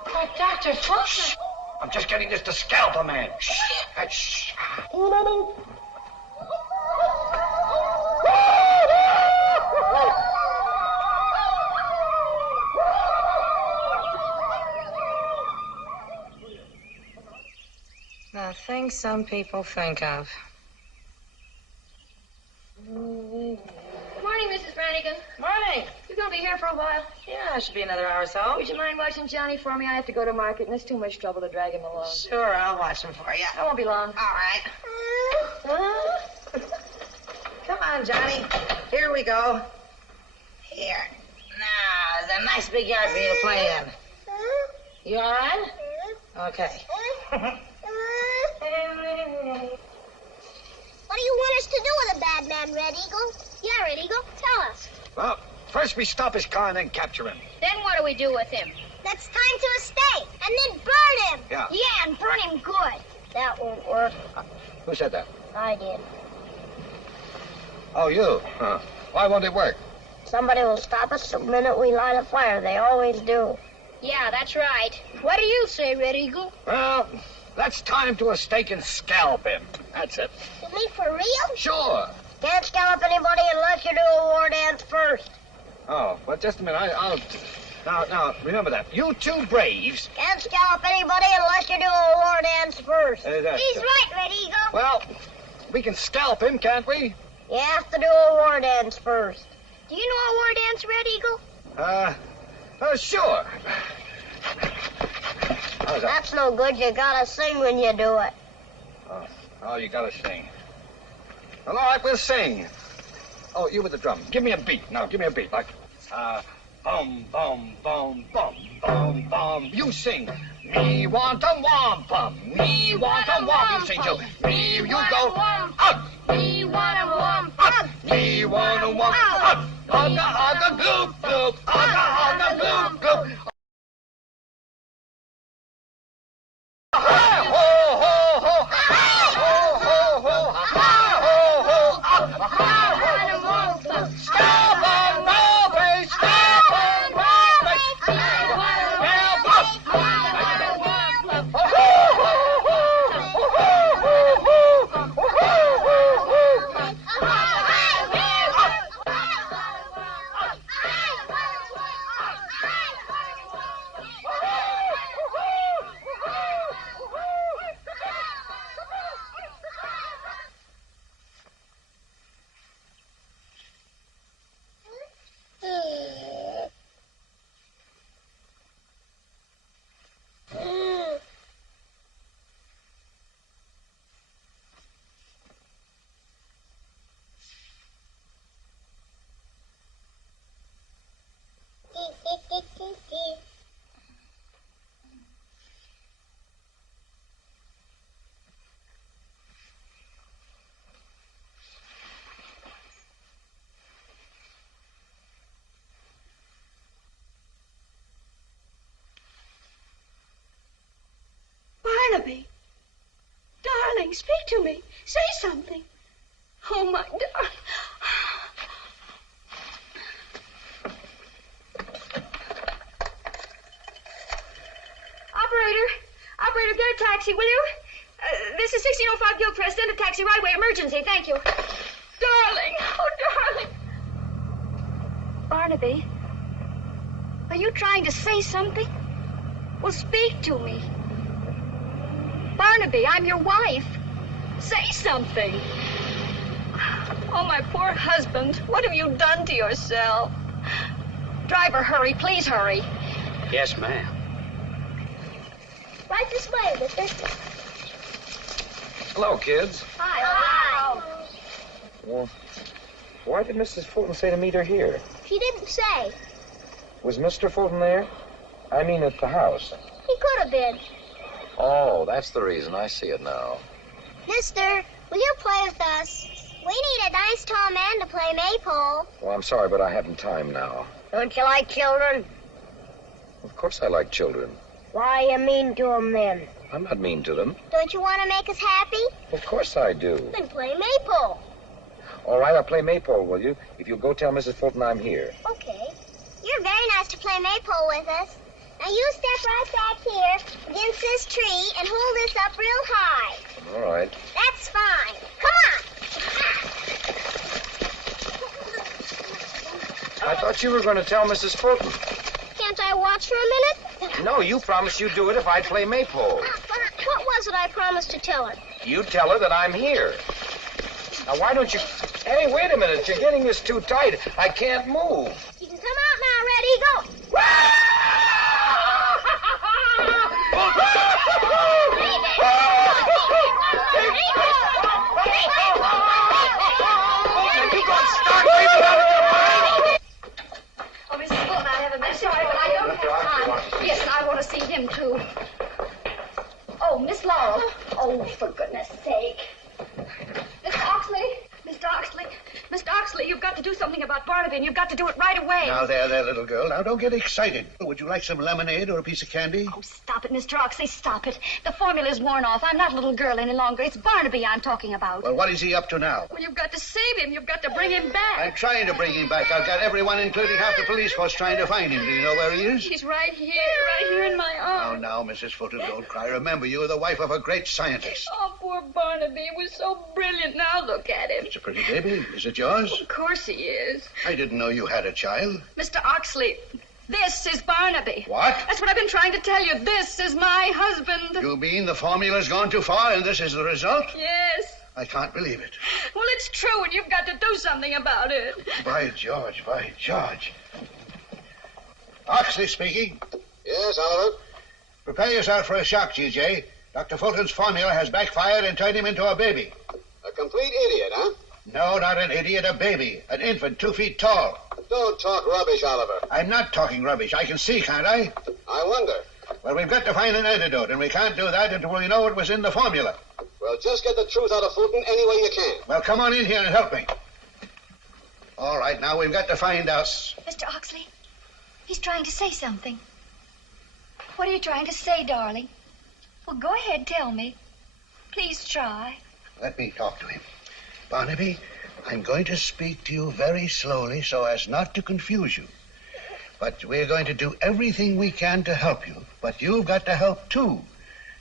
But Dr. Fulton... I'm just getting this to scalp a man. Shh. The things some people think of. Morning, Mrs. Brannigan. Morning. You gonna be here for a while? Yeah, it should be another hour or so. Would you mind watching Johnny for me? I have to go to market, and it's too much trouble to drag him along. Sure, I'll watch them for you. I won't be long. All right. Come on, Johnny. Here we go. Here. Now, there's a nice big yard for you to play in. You all right? Okay. What do you want us to do with a bad man, Red Eagle? Yeah, Red Eagle, tell us. Well, First we stop his car and then capture him. Then what do we do with him? Let's tie him to a stake and then burn him. Yeah. Yeah, and burn him good. That won't work. Who said that? I did. Oh, you. Huh. Why won't it work? Somebody will stop us the minute we light a fire. They always do. Yeah, that's right. What do you say, Red Eagle? Well, let's tie him to a stake and scalp him. That's it. You mean for real? Sure. Can't scalp anybody unless you do a war dance first. Oh, well, just a minute. I'll... Now, remember that. You two braves... Can't scalp anybody unless you do a war dance first. He's right, Red Eagle. Well, we can scalp him, can't we? You have to do a war dance first. Do you know a war dance, Red Eagle? Sure. How's that? That's no good. You gotta sing when you do it. Oh, you gotta sing. Well, all right, we'll sing. Oh, you with the drum. Give me a beat. Now, give me a beat. Like, bum, bum, bum, bum, bum, bum. You sing. Me want a wampum. Me want a wampum. You sing too. Me, you go. Out. Me want a wampum. Me want a wampum. Out. Ugga, ugga, gloop, gloop. Ugga, ugga, gloop, gloop. Hi, ho, ho, ho. Hi, ho, ho, ho. Hi, ho, ho. Hi, ho, ho. Stop on Broadway. Stop on Broadway. Barnaby. Darling, speak to me. Say something. Oh, my darling. Operator, get a taxi, will you? This is 1605 Gilchrist. Send a taxi right away. Emergency, thank you. Darling, oh, darling. Barnaby, are you trying to say something? Well, speak to me. Barnaby, I'm your wife. Say something. Oh, my poor husband. What have you done to yourself? Driver, hurry. Please hurry. Yes, ma'am. Right this way, mister. Hello, kids. Hi. Well, why did Mrs. Fulton say to meet her here? He didn't say. Was Mr. Fulton there? I mean, at the house. He could have been. Oh, that's the reason. I see it now. Mister, will you play with us? We need a nice tall man to play maypole. Well, I'm sorry, but I haven't time now. Don't you like children? Of course I like children. Why are you mean to them then? I'm not mean to them. Don't you want to make us happy? Of course I do. Then play maypole. All right, I'll play maypole, will you? If you'll go tell Mrs. Fulton I'm here. Okay. You're very nice to play maypole with us. Now you step right back here against this tree and hold this up real high. All right. That's fine. Come on. I thought you were going to tell Mrs. Fulton. Can't I watch for a minute? No, you promised you'd do it if I'd play maypole. What was it I promised to tell her? You'd tell her that I'm here. Now, why don't you... Hey, wait a minute. You're getting this too tight. I can't move. You can come out now, Red Eagle. Oh, Mrs. Fulton, I have a message, but I don't have time. Yes, I want to see him, too. Oh, Miss Laurel. Oh, for goodness sake. Mr. Oxley, you've got to do something about Barnaby, and you've got to do it right away. Now, there, little girl. Now, don't get excited. Would you like some lemonade or a piece of candy? Oh, stop it, Mr. Oxley, stop it. The formula's worn off. I'm not a little girl any longer. It's Barnaby I'm talking about. Well, what is he up to now? Well, you've got to save him. You've got to bring him back. I'm trying to bring him back. I've got everyone, including half the police force, trying to find him. Do you know where he is? He's right here in my arms. Now, Mrs. Fulton, don't cry. Remember, you're the wife of a great scientist. Oh, poor Barnaby. He was so brilliant. Now look at him. It's a pretty baby. Is it yours? Of course he is. I didn't know you had a child. Mr. Oxley, this is Barnaby. What? That's what I've been trying to tell you. This is my husband. You mean the formula's gone too far and this is the result? Yes. I can't believe it. Well, it's true, and you've got to do something about it. By George, by George. Oxley speaking. Yes, Oliver? Prepare yourself for a shock, G.J. Dr. Fulton's formula has backfired and turned him into a baby. A complete idiot, huh? No, not an idiot, a baby. An infant 2 feet tall. Don't talk rubbish, Oliver. I'm not talking rubbish. I can see, can't I? I wonder. Well, we've got to find an antidote, and we can't do that until we know what was in the formula. Well, just get the truth out of Fulton any way you can. Well, come on in here and help me. All right, now we've got to find out. Mr. Oxley, he's trying to say something. What are you trying to say, darling? Well, go ahead, tell me. Please try. Let me talk to him. Barnaby, I'm going to speak to you very slowly so as not to confuse you. But we're going to do everything we can to help you. But you've got to help, too.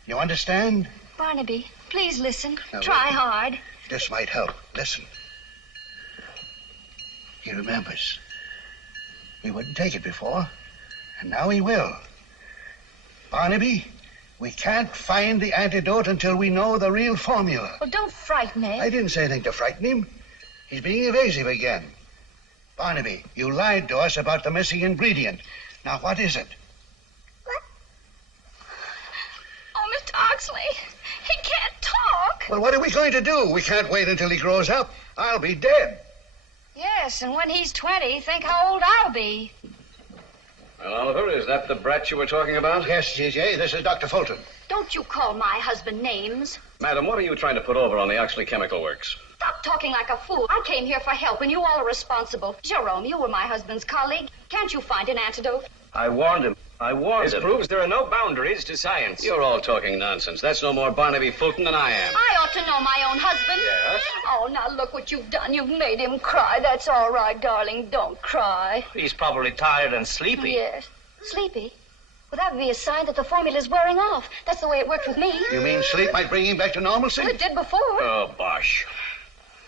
You understand? Barnaby, please listen. Now, try wait. hard. This might help. Listen. He remembers. He wouldn't take it before, and now he will. Barnaby, we can't find the antidote until we know the real formula. Well, don't frighten me. I didn't say anything to frighten him. He's being evasive again. Barnaby, you lied to us about the missing ingredient. Now, what is it? Oh, Mr. Oxley, he can't talk. Well, what are we going to do? We can't wait until he grows up. I'll be dead. Yes, and when he's 20, think how old I'll be. Well, Oliver, is that the brat you were talking about? Yes, G.J., this is Dr. Fulton. Don't you call my husband names. Madam, what are you trying to put over on the Oxly Chemical Works? Stop talking like a fool. I came here for help, and you all are responsible. Jerome, you were my husband's colleague. Can't you find an antidote? I warned him. This proves there are no boundaries to science. You're all talking nonsense. That's no more Barnaby Fulton than I am. I ought to know my own husband. Yes? Oh, now look what you've done. You've made him cry. That's all right, darling. Don't cry. He's probably tired and sleepy. Yes. Sleepy? Well, that would be a sign that the formula's wearing off. That's the way it worked with me. You mean sleep might bring him back to normalcy? Well, it did before. Oh, bosh.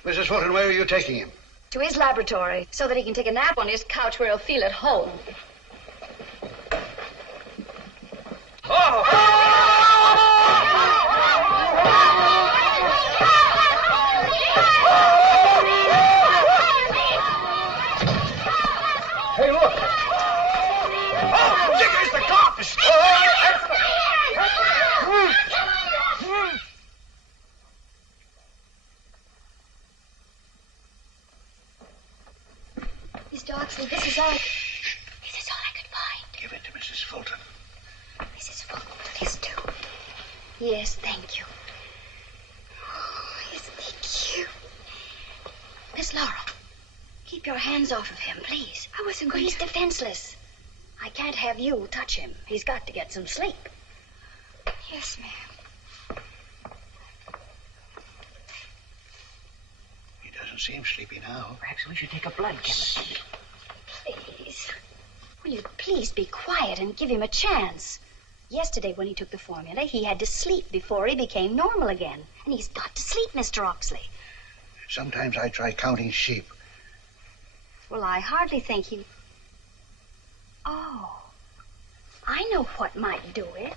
Mrs. Fulton, where are you taking him? To his laboratory, so that he can take a nap on his couch where he'll feel at home. Hey, look. Oh, there's the cops. Mr. Oxley, this is all I could find. Give it to Mrs. Fulton. Mrs. Fulton, please do. Yes, thank you. Oh, isn't he cute? Miss Laurel, keep your hands off of him, please. I wasn't going He's to... defenseless. I can't have you touch him. He's got to get some sleep. Yes, ma'am. He doesn't seem sleepy now. Perhaps we should take a blood chemist. Please. Will you please be quiet and give him a chance? Yesterday, when he took the formula, he had to sleep before he became normal again. And he's got to sleep, Mr. Oxley. Sometimes I try counting sheep. Well, I hardly think he... Oh, I know what might do it.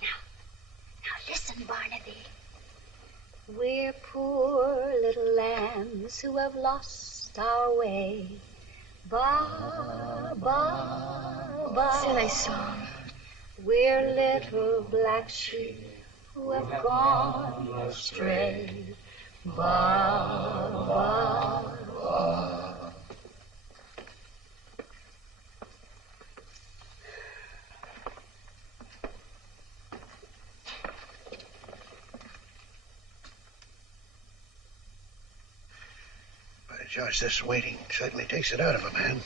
Now listen, Barnaby. We're poor little lambs who have lost our way. Ba, ba, ba. Silly song. We're little black sheep who have gone astray. Ba, ba, ba. Judge, this waiting certainly takes it out of a man.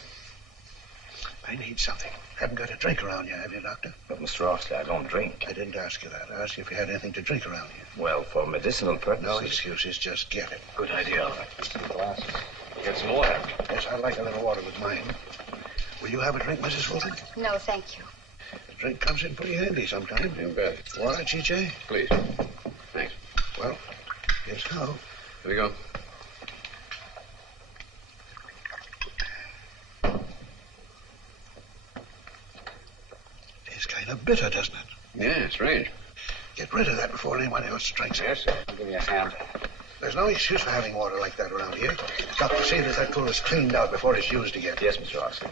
I need something. Haven't got a drink around you, have you, Doctor? But, Mr. Oxley, I don't drink. I didn't ask you that. I asked you if you had anything to drink around you. Well, for medicinal purposes. No excuses, just get it. Good idea. Glasses. Get some water. Yes, I'd like a little water with mine. Will you have a drink, Mrs. Fulton? No, thank you. The drink comes in pretty handy sometimes. You bet. Water, Chiche? Please. Thanks. Well, here's how. Here we go. It's kind of bitter, doesn't it? Yeah, strange. Get rid of that before anyone else drinks it. Yes, sir. I'll give you a hand. There's no excuse for having water like that around here. Got to see that pool is cleaned out before it's used again. Yes, Mr. Oxley.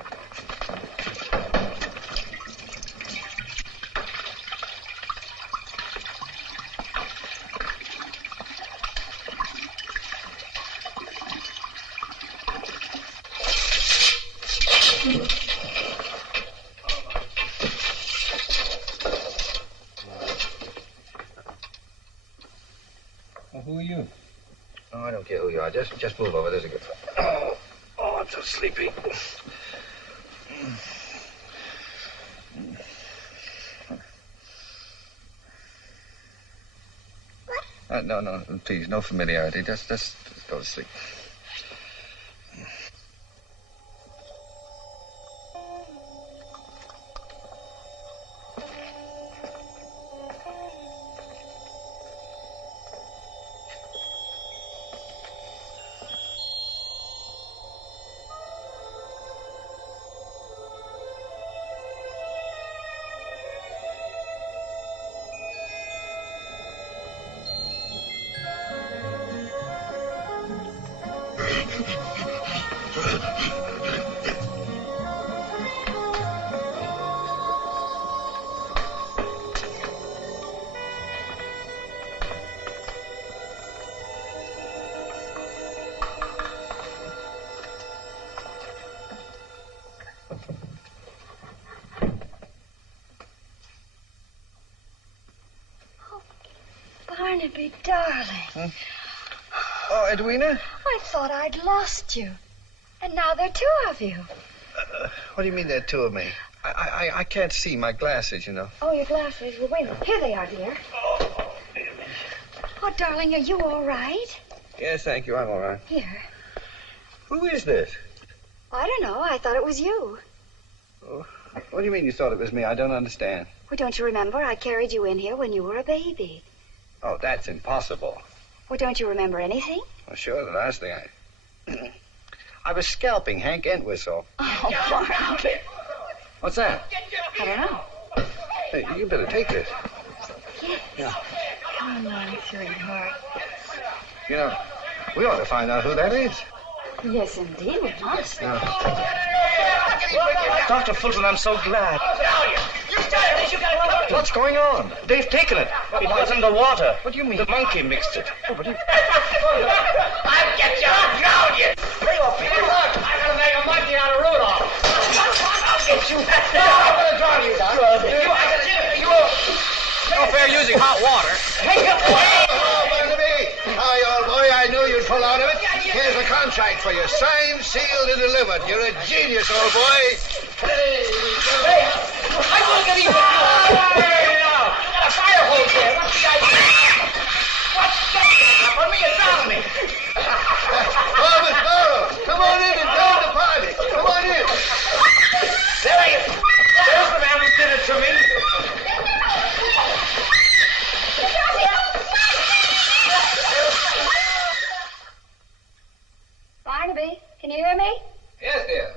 Who are you? Oh, I don't care who you are. Just move over. There's a good Oh, I'm so sleepy. No, please, no familiarity. Just go to sleep. Barnaby, darling. Huh? Oh, Edwina? I thought I'd lost you. And now there are two of you. What do you mean there are two of me? I can't see my glasses, you know. Oh, your glasses. Well, wait a minute. Here they are, dear. Oh, darling, are you all right? Yes, thank you. I'm all right. Here. Who is this? I don't know. I thought it was you. Oh, what do you mean you thought it was me? I don't understand. Well, don't you remember? I carried you in here when you were a baby. Oh, that's impossible. Well, don't you remember anything? Well, sure, the last thing I was scalping Hank Entwhistle. Oh, Barnaby. What's that? I don't know. Hey, you better take this. Yes. Yeah. Come on, sweetheart. You know, we ought to find out who that is. Yes, indeed, we must. Dr. Fulton, I'm so glad. What's going on? They've taken it. It was in the water. What do you mean? The monkey mixed it. Oh, but I'll get you. I'll drown you. Lay off me. Look, I'm going to make a monkey out of Rudolph. I'll get you. No, I'm going to drown you, Doc. No fair using hot water. Oh, Barnaby. Hi, old boy. I knew you'd pull out of it. Here's a contract for you. Signed, sealed, and delivered. You're a genius, old boy. Hey, I'm going to get even with you. Hey, now. You got a fire hose there. What's the idea? What's that? Put me and drown me. Oh, Miss Laurel, come on in and join the party. Come on in. There he is. There's the man who did it to me. Barnaby, can you hear me? Yes, dear.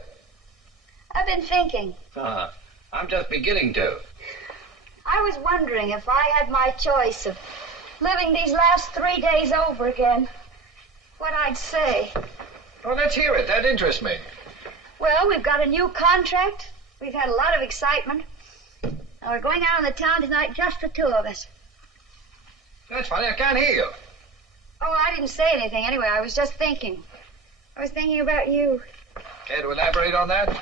I've been thinking. I'm just beginning to. I was wondering if I had my choice of living these last 3 days over again, what I'd say. Well, let's hear it. That interests me. Well, we've got a new contract. We've had a lot of excitement. Now, we're going out on the town tonight, just the two of us. That's funny. I can't hear you. Oh, I didn't say anything anyway. I was just thinking. I was thinking about you. Care to elaborate on that?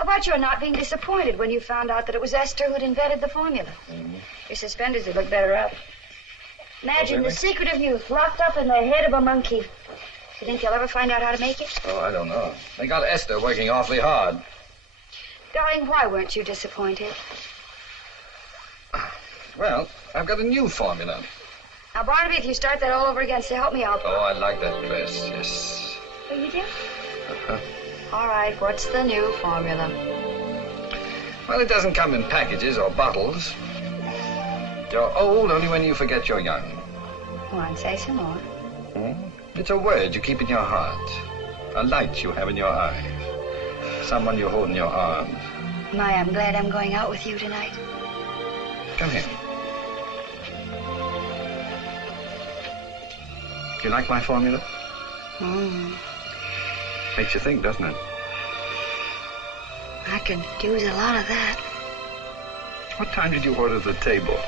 About your not being disappointed when you found out that it was Esther who'd invented the formula. Mm-hmm. Your suspenders would look better up. Imagine really? the secret of youth locked up in the head of a monkey. You think they'll ever find out how to make it? Oh, I don't know. They got Esther working awfully hard. Darling, why weren't you disappointed? Well, I've got a new formula. Now, Barnaby, if you start that all over again, so help me out. Oh, I like that dress, yes. Oh, you do? Uh-huh. All right, what's the new formula? Well, it doesn't come in packages or bottles. You're old only when you forget you're young. Go on, say some more. It's a word you keep in your heart. A light you have in your eyes. Someone you hold in your arms. My, I'm glad I'm going out with you tonight. Come here. You like my formula? Makes you think, doesn't it? I could use a lot of that. What time did you order the table?